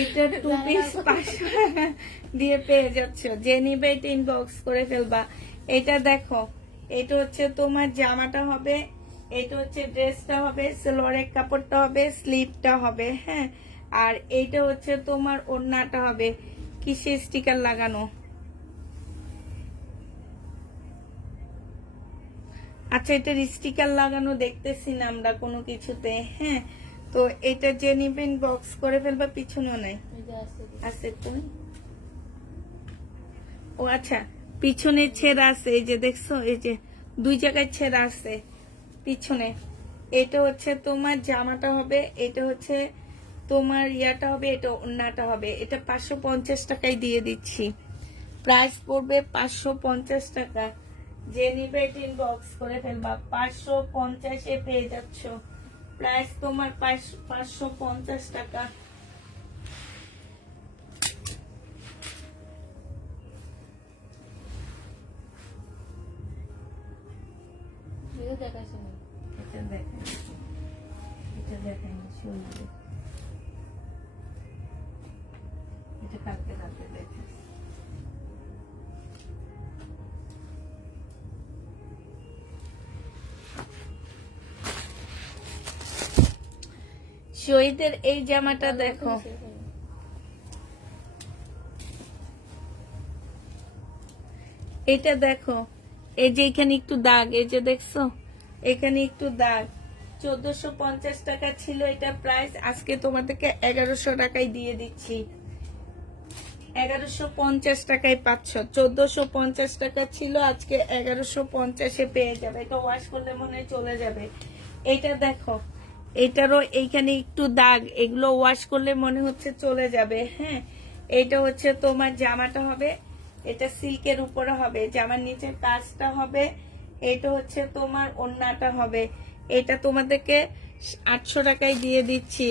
এটা 2 পিস 500 টাকা দিয়ে পেয়ে যাচ্ছ। যে নিবে এটা ইনবক্স করে ফেলবা। এটা দেখো, এটা হচ্ছে তোমার জামাটা হবে, এটা হচ্ছে ড্রেসটা হবে, সালোয়ারের কাপড়টা হবে, স্লিপটা হবে, হ্যাঁ আর এইটা হচ্ছে তোমার ওড়নাটা হবে। কিসে স্টিকার লাগানো? আচ্ছা, এটার স্টিকার লাগানো দেখতেছি না আমরা কোনো কিছুতে। হ্যাঁ, তো এটা যে নিবেন বক্স করে ফেলবা, পিছনেও নাই এই যে আছে আছে তুমি। ও আচ্ছা, পিছনে ছেঁড়া আছে, এই যে দেখছো, এই যে 2 জায়গায় ছেঁড়া আছে পিছনে। এটা হচ্ছে তোমার জামাটা হবে, এটা হচ্ছে তোমার ইয়াটা হবে, এটা ওন্নাটা হবে। এটা 550 টাকায় দিয়ে দিচ্ছি, প্রাইস পড়বে 550 টাকা। যে নিবে এটা ইনবক্স করে ফেলবা, 550-এ পেয়ে যাচ্ছ। প্রাইস তোমার 550 টাকা। এটা দেখাচ্ছে না। এটা দেখেন, এটা দেখেন, শুনবে এটা কালকে রাতে দেখেন। শহীদের এই জামাটা দেখো, এটা দেখো, এই যে এখানে একটু দাগ, এই যে দেখছো এখানে একটু দাগ। 1450 টাকা ছিল এটা প্রাইস, আজকে তোমাদেরকে 1100 টাকায় দিয়ে দিচ্ছি। 1150 টাকায় পাচ্ছ। 1450 টাকা ছিল, আজকে 1150-এ পেয়ে যাবে। এটা ওয়াশ করলে মনে হয় চলে যাবে। এটা দেখো, এটারও এইখানে একটু দাগ, এগুলো ওয়াশ করলে মনে হচ্ছে চলে যাবে। হ্যাঁ, এটা হচ্ছে তোমার জামাটা হবে, এটা সিল্কের উপরে হবে, জামার নিচের কাজটা হবে। এটা হচ্ছে তোমার ওড়নাটা হবে। এটা তোমাদেরকে 800 টাকায় দিয়ে দিচ্ছি।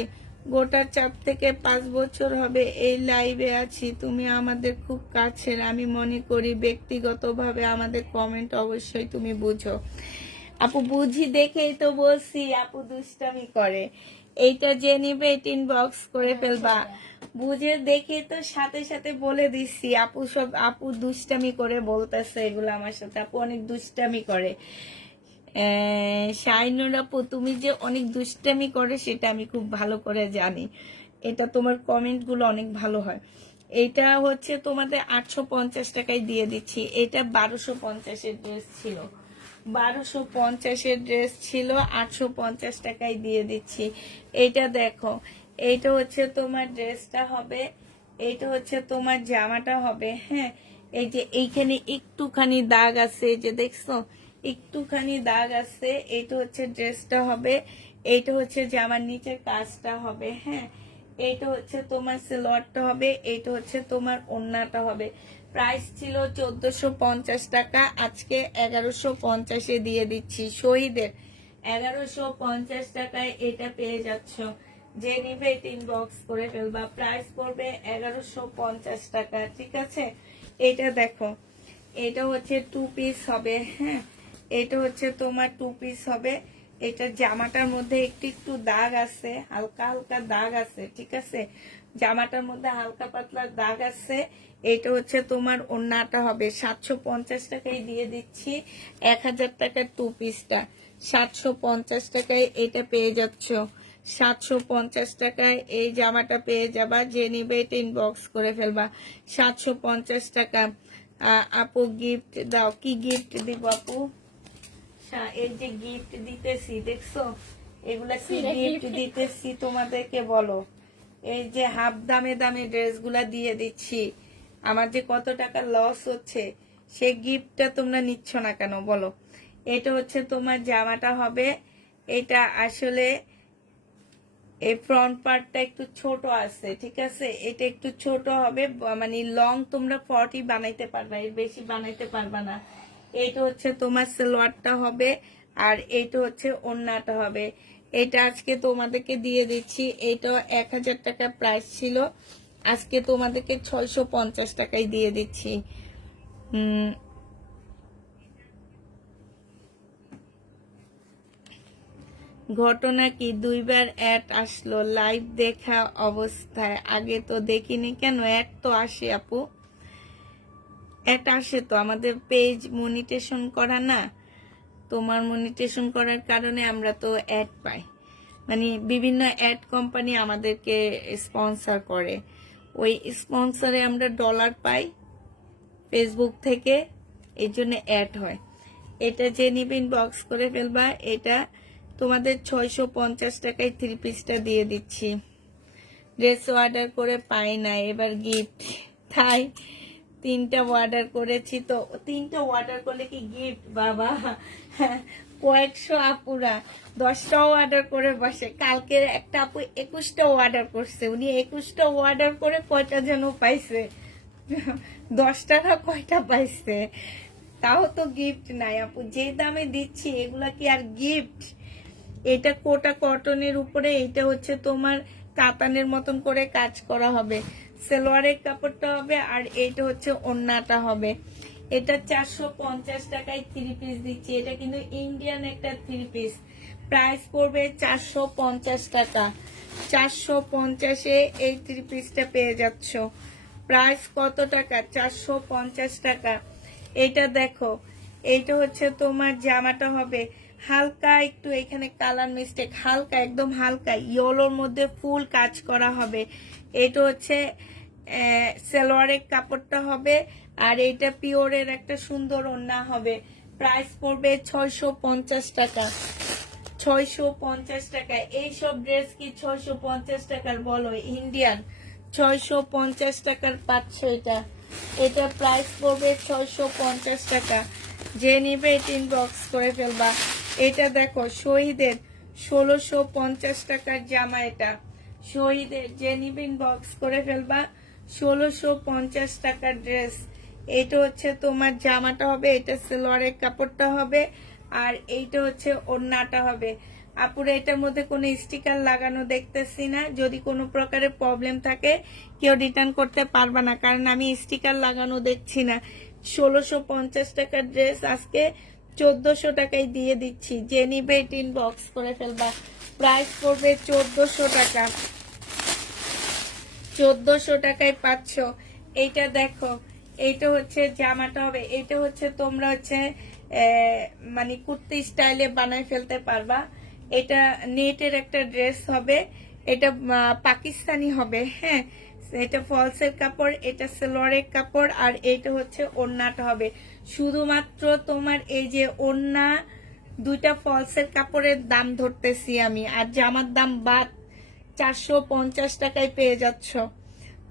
গোটা 4 থেকে 5 বছর হবে এই লাইভে আছি, তুমি আমাদের খুব কাছের। আমি মনে করি ব্যক্তিগতভাবে আমাদের কমেন্ট অবশ্যই তুমি বুঝো। আপু বুঝি দেখেই তো বলছি, আপু দুষ্টামি করে। এইটা যে নিবে এটা ইনবক্স করে ফেলবা, বুঝে দেখে তো সাথে সাথে বলে দিচ্ছি। আপু দুষ্টামি করে বলতেছে এগুলো আমার সাথে, আপু অনেক দুষ্টামি করে। শাইনুর আপু, তুমি যে অনেক দুষ্টামি করে সেটা আমি খুব ভালো করে জানি। এটা তোমার কমেন্ট গুলো অনেক ভালো হয়। এটা হচ্ছে তোমাদের 850 টাকায় দিয়ে দিচ্ছি। এটা 1250-এর ড্রেস ছিল, 1250-এর ড্রেস ছিল, 850 টাকায় দিয়ে দিচ্ছি। এটা দেখো, এইটা হচ্ছে তোমার ড্রেসটা হবে, এইটা হচ্ছে তোমার জামাটা হবে। হ্যাঁ, এই যে এইখানে একটুখানি দাগ আছে, এই যে দেখছো একটুখানি দাগ আছে। এইটা হচ্ছে ড্রেসটা হবে, এইটা হচ্ছে জামার নিচের কাজটা হবে। হ্যাঁ, এইটা হচ্ছে তোমার সালোয়ারটা হবে, এইটা হচ্ছে তোমার ওড়নাটা হবে। প্রাইস ছিল 1450 টাকা, আজকে 1150-এ দিয়ে দিচ্ছি। শহীদের 1150 টাকায় এটা পেয়ে যাচ্ছ। যে নিবে এটা ইনবক্স করে ফেলবা, প্রাইস পড়বে 1150 টাকা। ঠিক আছে, এটা দেখো, এটা হচ্ছে 2 পিস হবে। হ্যাঁ, এটা হচ্ছে তোমার 2 পিস হবে। এটা জামাটার মধ্যে একটু একটু দাগ আছে, হালকা হালকা দাগ আছে। ঠিক আছে, জামাটার মধ্যে হালকা পাতলা দাগ আছে। এটা হচ্ছে তোমার ওড়নাটা হবে। 750 টাকায় দিয়ে দিচ্ছি, 1000 টাকার 2 পিসটা 750 টাকায় এটা পেয়ে যাচ্ছ। 750 টাকায় এই জামাটা পেয়ে যাবা, যে নিবে এটা ইনবক্স করে ফেলবা। 750 টাকা। আপু গিফট দাও, কি গিফট দিব আপু? এই যে গিফট দিতেছি দেখছো, এগুলা কি গিফট দিতেছি তোমাদেরকে বলো। এই যে হাফ দামে দামে ড্রেসগুলা দিয়ে দিচ্ছি, আমার যে কত টাকা লস হচ্ছে, সেই গিফটটা তোমরা নিচ্ছ না কেন বলো। এটা হচ্ছে তোমার জামাটা হবে, এটা আসলে এই ফ্রন্ট পার্টটা একটু ছোট আছে। ঠিক আছে, এটা একটু ছোট হবে, মানে লং তোমরা 40 বানাইতে পারবা, এর বেশি বানাইতে পারবা না। এটা হচ্ছে তোমার সালোয়ারটা হবে, আর এটা হচ্ছে ওড়নাটা হবে। এটা আজকে তোমাদেরকে দিয়ে দিচ্ছি, এটা 1000 টাকা প্রাইস ছিল, আজকে তোমাদেরকে 650 টাকায় দিয়ে দিচ্ছি। ঘটনা কি, 2বার অ্যাড আসলো লাইভ দেখা অবস্থায়, আগে তো দেখিনি কেন? অ্যাড তো আসে আপু, অ্যাড আসে তো, আমাদের পেজ মনিটেশন করা না, তোমার মনিটেশন করার কারণে আমরা তো অ্যাড পাই, মানে বিভিন্ন অ্যাড কোম্পানি আমাদেরকে স্পন্সর করে, ওই স্পন্সরে আমরা ডলার পাই ফেসবুক থেকে, এই জন্য অ্যাড হয়। এটা যে নিবে ইনবক্স করে ফেলবা। এটা তোমাদের 650 টাকায় 3 পিসটা দিয়ে দিচ্ছি। ড্রেস অর্ডার করে পাই না, এবার গিফট, তাই 3টা অর্ডার করেছি। তো 3টা অর্ডার করলে কি গিফট বাবা? কয়েকশো আপুরা 10টাও অর্ডার করে বসে। কালকে একটা আপু 21টাও অর্ডার করছে, উনি 21টা অর্ডার করে কয়টা যেন পাইছে, 10টা না কয়টা পাইছে। তাও তো গিফট নাই আপু, যে দামে দিচ্ছি এগুলা কি আর গিফট? এটা কোটা কটনের উপরে, এটা হচ্ছে তোমার কাতানের মতন করে কাজ করা হবে, সালোয়ারের কাপড়টা হবে, আর এইটা হচ্ছে ওড়নাটা হবে। এটা 450 টাকায় 3 পিস দিচ্ছি। এটা কিন্তু ইন্ডিয়ান একটা 3 পিস, প্রাইস পড়বে 450 টাকা। 450-এ এই 3 পিসটা পেয়ে যাচ্ছ। প্রাইস কত টাকা? 450 টাকা। এটা দেখো, এইটা হচ্ছে তোমার জামাটা হবে হালকা একটু, এখানে কালার মিস্টেক, হালকা একদম হালকা ইয়েলোর মধ্যে ফুল কাজ করা হবে। এটা হচ্ছে সালোয়ারের কাপড়টা হবে, আর এইটা পিওরের একটা সুন্দর ওড়না হবে। প্রাইস পড়বে 650 টাকা। 650 টাকা। এইসব ড্রেস কি 650 টাকার বলো? ইন্ডিয়ান 650 টাকার পাচ্ছ এটা। এটা প্রাইস পড়বে 650 টাকা। যে নিবে এটা ইনবক্স করে ফেলবা। এটা দেখো শহীদের 1650 টাকার জামা, এটা শহীদের, যে নিবে ইনবক্স করে ফেলবা। 1650 টাকার ড্রেস। এটা হচ্ছে তোমার জামাটা হবে, এটা সালোয়ারের কাপড়টা হবে, আর এইটা হচ্ছে ওড়নাটা হবে। আপুরা এটার মধ্যে কোনো স্টিকার লাগানো দেখতেছি না, যদি কোনো প্রকারের প্রবলেম থাকে কেউ রিটার্ন করতে পারবা না, কারণ আমি স্টিকার লাগানো দেখছি না। 1650 টাকার ড্রেস আজকে 1400 টাকায় দিয়ে দিচ্ছি। যে নিবে এটা ইনবক্স করে ফেলবা। প্রাইস পড়বে 1400 টাকা। 1400 টাকায় পাচ্ছ। এইটা দেখো, এইটা হচ্ছে জামাটা হবে, এইটা হচ্ছে তোমরা হচ্ছে মানে কুর্তি স্টাইলে বানাই ফেলতে পারবা। এটা নেটের একটা ড্রেস হবে, এটা পাকিস্তানি হবে। হ্যাঁ, এটা ফলসের কাপড়, এটা সালোয়ারের কাপড়, আর এইটা হচ্ছে ওড়নাটা হবে। শুধুমাত্র তোমার এই যে ওড়না দুইটা ফলসের কাপড়ের দাম ধরতেছি আমি, আর জামার দাম বাদ 450 টাকায় পেয়ে যাচ্ছ।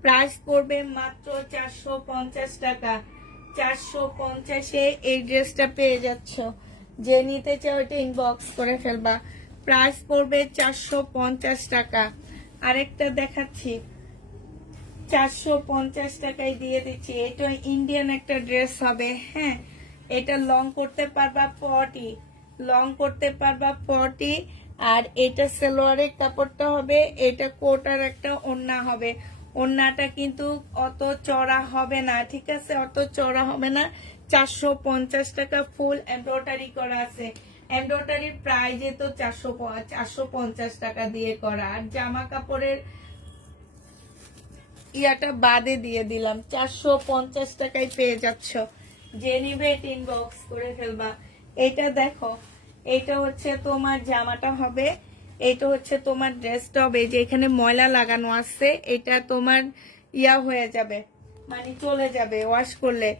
প্রাইস পড়বে মাত্র 450 টাকা। 450-এ এই ড্রেসটা পেয়ে যাচ্ছ। যে নিতে চাও এটা ইনবক্স করে ফেলবা। প্রাইস পড়বে 450 টাকা। আরেকটা দেখাচ্ছি, 450 টাকায় দিয়ে দিচ্ছি। এটা ইন্ডিয়ান একটা ড্রেস হবে। হ্যাঁ, এটা লং করতে পারবা 40, লং করতে পারবা 40, আর এটা সালোয়ারের কাপড়টা হবে, এটা কোটার একটা ওড়না হবে। ওড়নাটা কিন্তু অত চড়া হবে না, ঠিক আছে, অত চড়া হবে না। 450 টাকা ফুল এমব্রয়ডারি করা আছে। এমব্রয়ডারির প্রাইজে তো 450 টাকা দিয়ে করা, আর জামা কাপড়ের ইয়াটা বাদে দিয়ে দিলাম। 450 টাকায় পেয়ে যাচ্ছ। যে নিবে এটা ইনবক্স করে ফেলবা। এটা দেখো, এটা হচ্ছে তোমার জামাটা হবে, এটা হচ্ছে তোমার ড্রেসটা হবে। যে এখানে ময়লা লাগানো আছে, এটা তোমার ইয়া হয়ে যাবে, মানে চলে যাবে ওয়াশ করলে।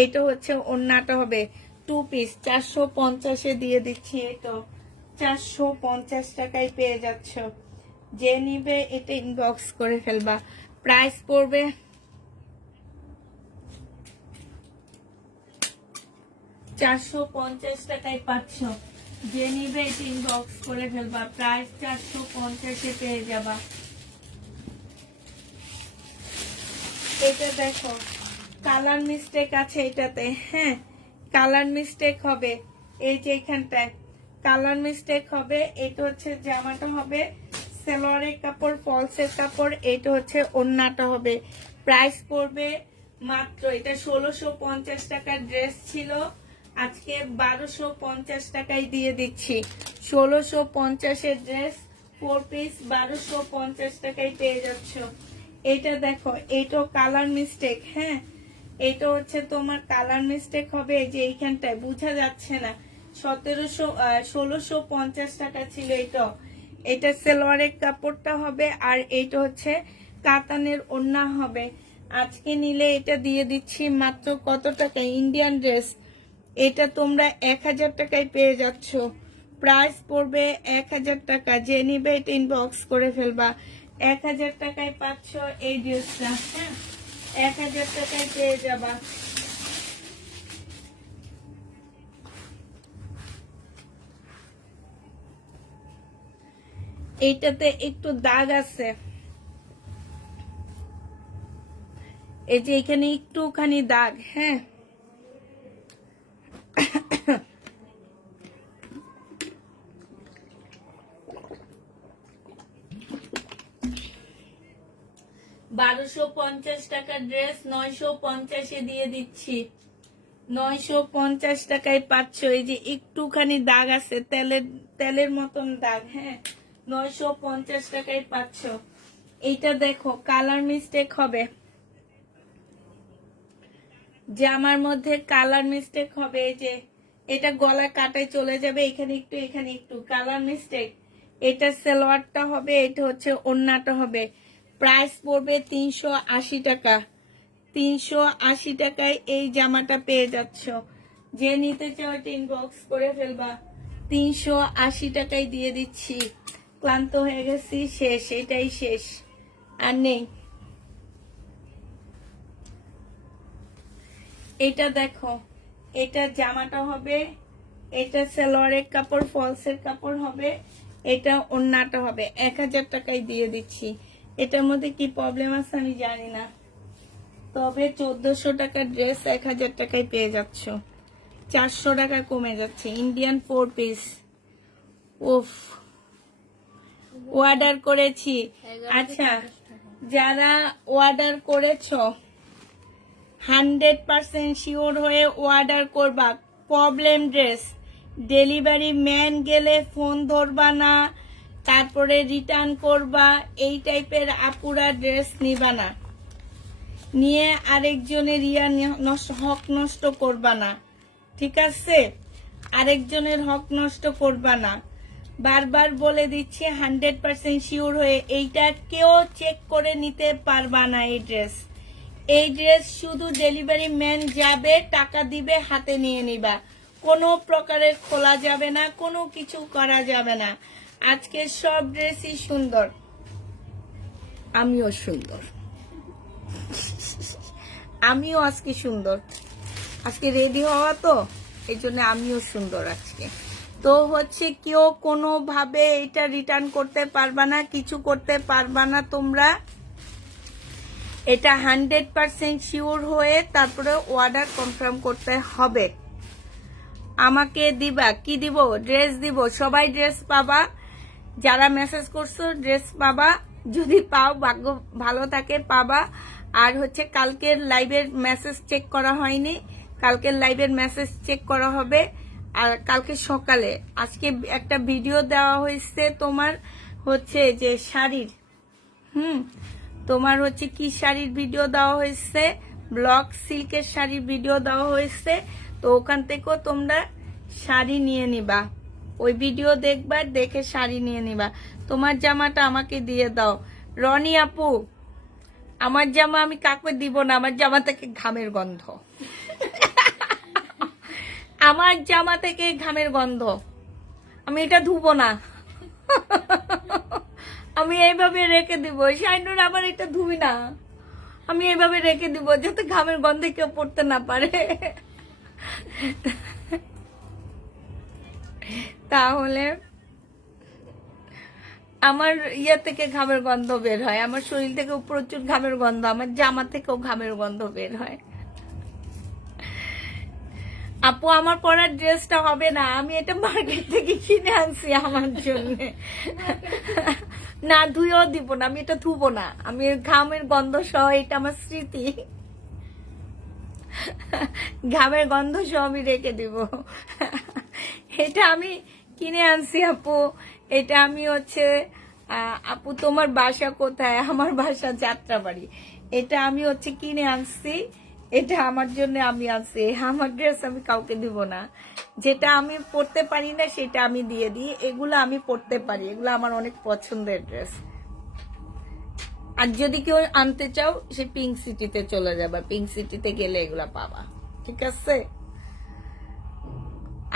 এইটা হচ্ছে ওড়নাটা হবে 2 পিস। 450-এ দিয়ে দিচ্ছি। এটা 450 টাকায় পেয়ে যাচ্ছ। যে নিবে এটা ইনবক্স করে ফেলবা। প্রাইস পড়বে 450 টাকায় পাচ্ছ। যে নিবে এটা ইনবক্স করে ফেলবা। প্রাইস 450-এ পেয়ে যাবা। এটা দেখো, কালার মিস্টেক আছে এটাতে। হ্যাঁ, কালার মিস্টেক হবে, এই যে এখানটায় কালার মিস্টেক হবে। এটা হচ্ছে জামাটা হবে সালোয়ারের কাপড়, ফলসের কাপড়, এটা হচ্ছে ওড়নাটা হবে। প্রাইস পড়বে মাত্র, এটা 1650 টাকার ড্রেস ছিল, আজকে 1250 টাকায় দিয়ে দিচ্ছি। 1650-এর ড্রেস 4 পিস 1250 টাকায় পেয়ে যাচ্ছ। এটা দেখো, এইটাও কালার মিস্টেক। হ্যাঁ, এটা হচ্ছে তোমার কালার মিস্টেক হবে, এই যে এইখানটায় বোঝা যাচ্ছে না। 1650 টাকা ছিল এটা। এটা সালোয়ারের কাপড়টা হবে, আর এইটা হচ্ছে কাতানের ওড়না হবে। আজকে নিলে এটা দিয়ে দিচ্ছি মাত্র কত টাকা? ইন্ডিয়ান ড্রেস এটা তোমরা 1000 টাকায় পেয়ে যাচ্ছ। প্রাইস পড়বে 1000 টাকা। যে নিবে এটা ইনবক্স করে ফেলবা। 1000 টাকায় পাচ্ছ এই ড্রেসটা। হ্যাঁ, 1000 টাকায় পেয়ে যাবা। এইটাতে একটু দাগ আছে, এই যে এখানে একটুখানি দাগ। হ্যাঁ, $1250 টাকার ড্রেস 950-এ দিয়ে দিচ্ছি। 950 টাকায় পাচ্ছ। এই যে একটুখানি দাগ আছে, তেলের মতন দাগ। হ্যাঁ, 950 টাকায় পাচ্ছ। এইটা দেখো কালার মিস্টেক হবে, জামার মধ্যে কালার মিস্টেক হবে। এই যে এটা গলা কাটায় চলে যাবে, এখানে একটু কালার মিস্টেক। এটা সালোয়ারটা হবে, এটা হচ্ছে ওড়নাটা হবে। প্রাইস পড়বে 380 টাকা। 380 টাকায় এই জামাটা পেয়ে যাচ্ছ। যে নিতে চাও ইনবক্স করে ফেলবা। 380 টাকায় দিয়ে দিচ্ছি। ক্লান্ত হয়ে গেছি, শেষ, এটাই শেষ, আর নেই। এটা দেখো, এটা জামাটা হবে, এটা সালোয়ারের কাপড়, ফলসের কাপড় হবে, এটা ওড়নাটা হবে। 1000 টাকায় দিয়ে দিচ্ছি। এটার মধ্যে কি প্রবলেম আছে আমি জানি না, তবে 1400 টাকার ড্রেস 1000 টাকায় পেয়ে যাচ্ছ। 400 টাকা কমে যাচ্ছে। Indian 4 piece. উফ, অর্ডার করেছি। আচ্ছা, যারা অর্ডার করেছো 100% শিওর হয়ে অর্ডার করবা। প্রবলেম ড্রেস, ডেলিভারি ম্যান গেলে ফোন ধরবা না, তারপরে রিটার্ন করবা, এই টাইপের আপুরা ড্রেস নিবা না। নিয়ে আরেকজনের হক নষ্ট করবা না, ঠিক আছে? আরেকজনের হক নষ্ট করবা না। বারবার বলে দিচ্ছি, 100% শিওর হয়ে। এইটা কেউ চেক করে নিতে পারবা না। এই ড্রেস শুধু ডেলিভারি ম্যান যাবে, টাকা দিবে, হাতে নিয়ে নিবা। কোনো প্রকারের খোলা যাবে না, কোনো কিছু করা যাবে না। আজকে সব ড্রেসই সুন্দর, আমিও সুন্দর, আমিও আজকে সুন্দর। আজকে রেডি হওয়া তো, এই জন্য আমিও সুন্দর আজকে। তো হচ্ছে কেউ কোনোভাবে এটা রিটার্ন করতে পারবা না, কিছু করতে পারবা না তোমরা। এটা 100% শিওর হয়ে তারপরে অর্ডার কনফার্ম করতে হবে। আমাকে দিবা, কি দিব? ড্রেস দিব। সবাই ড্রেস পাবা, যারা মেসেজ করছো ড্রেস পাবা। যদি পাও, ভাগ্য ভালো থাকে পাবা। আর হচ্ছে কালকের লাইভের মেসেজ চেক করা হয়নি, কালকের লাইভের মেসেজ চেক করা হবে। আর কালকে সকালে আজকে একটা ভিডিও দেওয়া হয়েছে তোমার হচ্ছে যে শাড়ির, তোমার হচ্ছে কি শাড়ির ভিডিও দেওয়া হয়েছে, ব্লক সিল্কের শাড়ির ভিডিও দেওয়া হয়েছে। তো ওখান থেকেও তোমরা শাড়ি নিয়ে নিবা, ওই ভিডিও দেখবা, দেখে শাড়ি নিয়ে নিবা। তোমার জামাটা আমাকে দিয়ে দাও। রনি আপু, আমার জামা আমি কাউকে দিব না, আমার জামা থেকে ঘামের গন্ধ। আমার জামা থেকে ঘামের গন্ধ, আমি এটা ধুবো না। আমি এইভাবে রেখে দিব। শাইনুর, আবার এটা ধুবি না, আমি এইভাবে রেখে দিব যাতে ঘামের গন্ধে কেউ পড়তে না পারে। তাহলে আমার ইয়ে থেকে ঘামের গন্ধ বের হয়, আমার শরীর থেকেও প্রচুর ঘামের গন্ধ, আমার জামা থেকেও ঘামের গন্ধ বের হয়। আপু, আমার পরার ড্রেসটা হবে না, আমি এটা মার্কেট থেকে কিনে আনছি আমার জন্য। না, ধুয়েও দিব না, আমি এটা ধুবো না, আমি ঘামের গন্ধ সহ, এটা আমার স্মৃতি, ঘামের গন্ধ সহ আমি রেখে দিব। এটা আমি কিনে আনছি আপু। এটা আমি হচ্ছে, আপু তোমার বাসা কোথায়? আমার বাসা যাত্রাবাড়ি। এটা আমি হচ্ছে কিনে আনছি, এটা আমার জন্য আমি আনছি। আমার ড্রেস আমি কাউকে দিব না। যেটা আমি পরতে পারি না সেটা আমি দিয়ে দিই, এগুলো আমি পরতে পারি, এগুলো আমার অনেক পছন্দের ড্রেস। আর যদি কেউ আনতে চাও সে পিঙ্ক সিটিতে চলে যাবে, পিঙ্ক সিটিতে গেলে এগুলা পাবা, ঠিক আছে?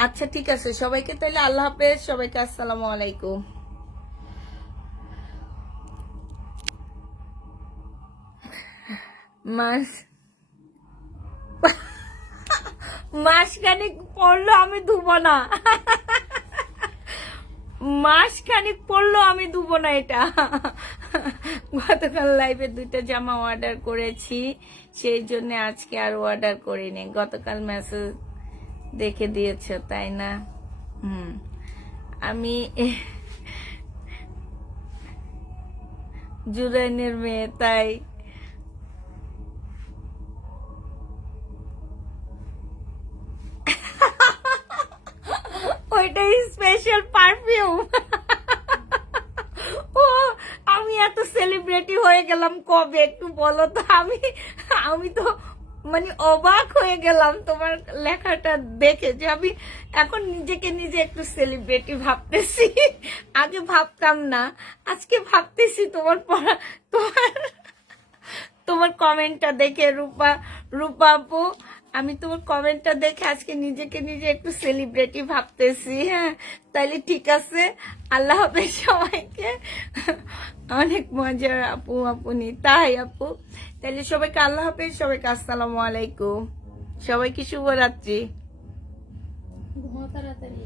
আচ্ছা ঠিক আছে, সবাইকে তাহলে আল্লাহ হাফেজ, সবাইকে আসসালামু আলাইকুম। মাসখানিক পড়লো আমি ধুবো না, মাসখানিক পড়লো আমি ধুবো না এটা। গতকাল লাইভে 2টা জামা অর্ডার করেছি, সেই জন্য আজকে আর অর্ডার করিনি। গতকাল মেসেজ দেখে দিয়েছ তাই না? আমি জুরাইনের মেয়ে, তাই ওইটাই স্পেশাল পারফিউম। ও আমি এত সেলিব্রিটি হয়ে গেলাম কবে একটু বলো তো? আমি তো মানে অবাক হয়ে গেলাম তোমার লেখাটা দেখে, যে আমি এখন নিজেকে নিজে একটু সেলিব্রিটি ভাবতেছি। আগে ভাবতাম না, আজকে ভাবতেছি তোমার তোমার কমেন্টটা দেখে। রূপা আপু, আমি তোমার কমেন্টটা দেখে আজকে নিজেকে নিজে একটু সেলিব্রিটি ভাবতেছি। হ্যাঁ তাইলে ঠিক আছে, আল্লাহ হাফেজ সবাইকে। অনেক মজার আপু, আপনি তাই আপু। তাইলে সবাইকে আল্লাহ হাফেজ, সবাইকে আসসালামু আলাইকুম, সবাইকে শুভরাত্রি। ঘুমাও তাড়াতাড়ি।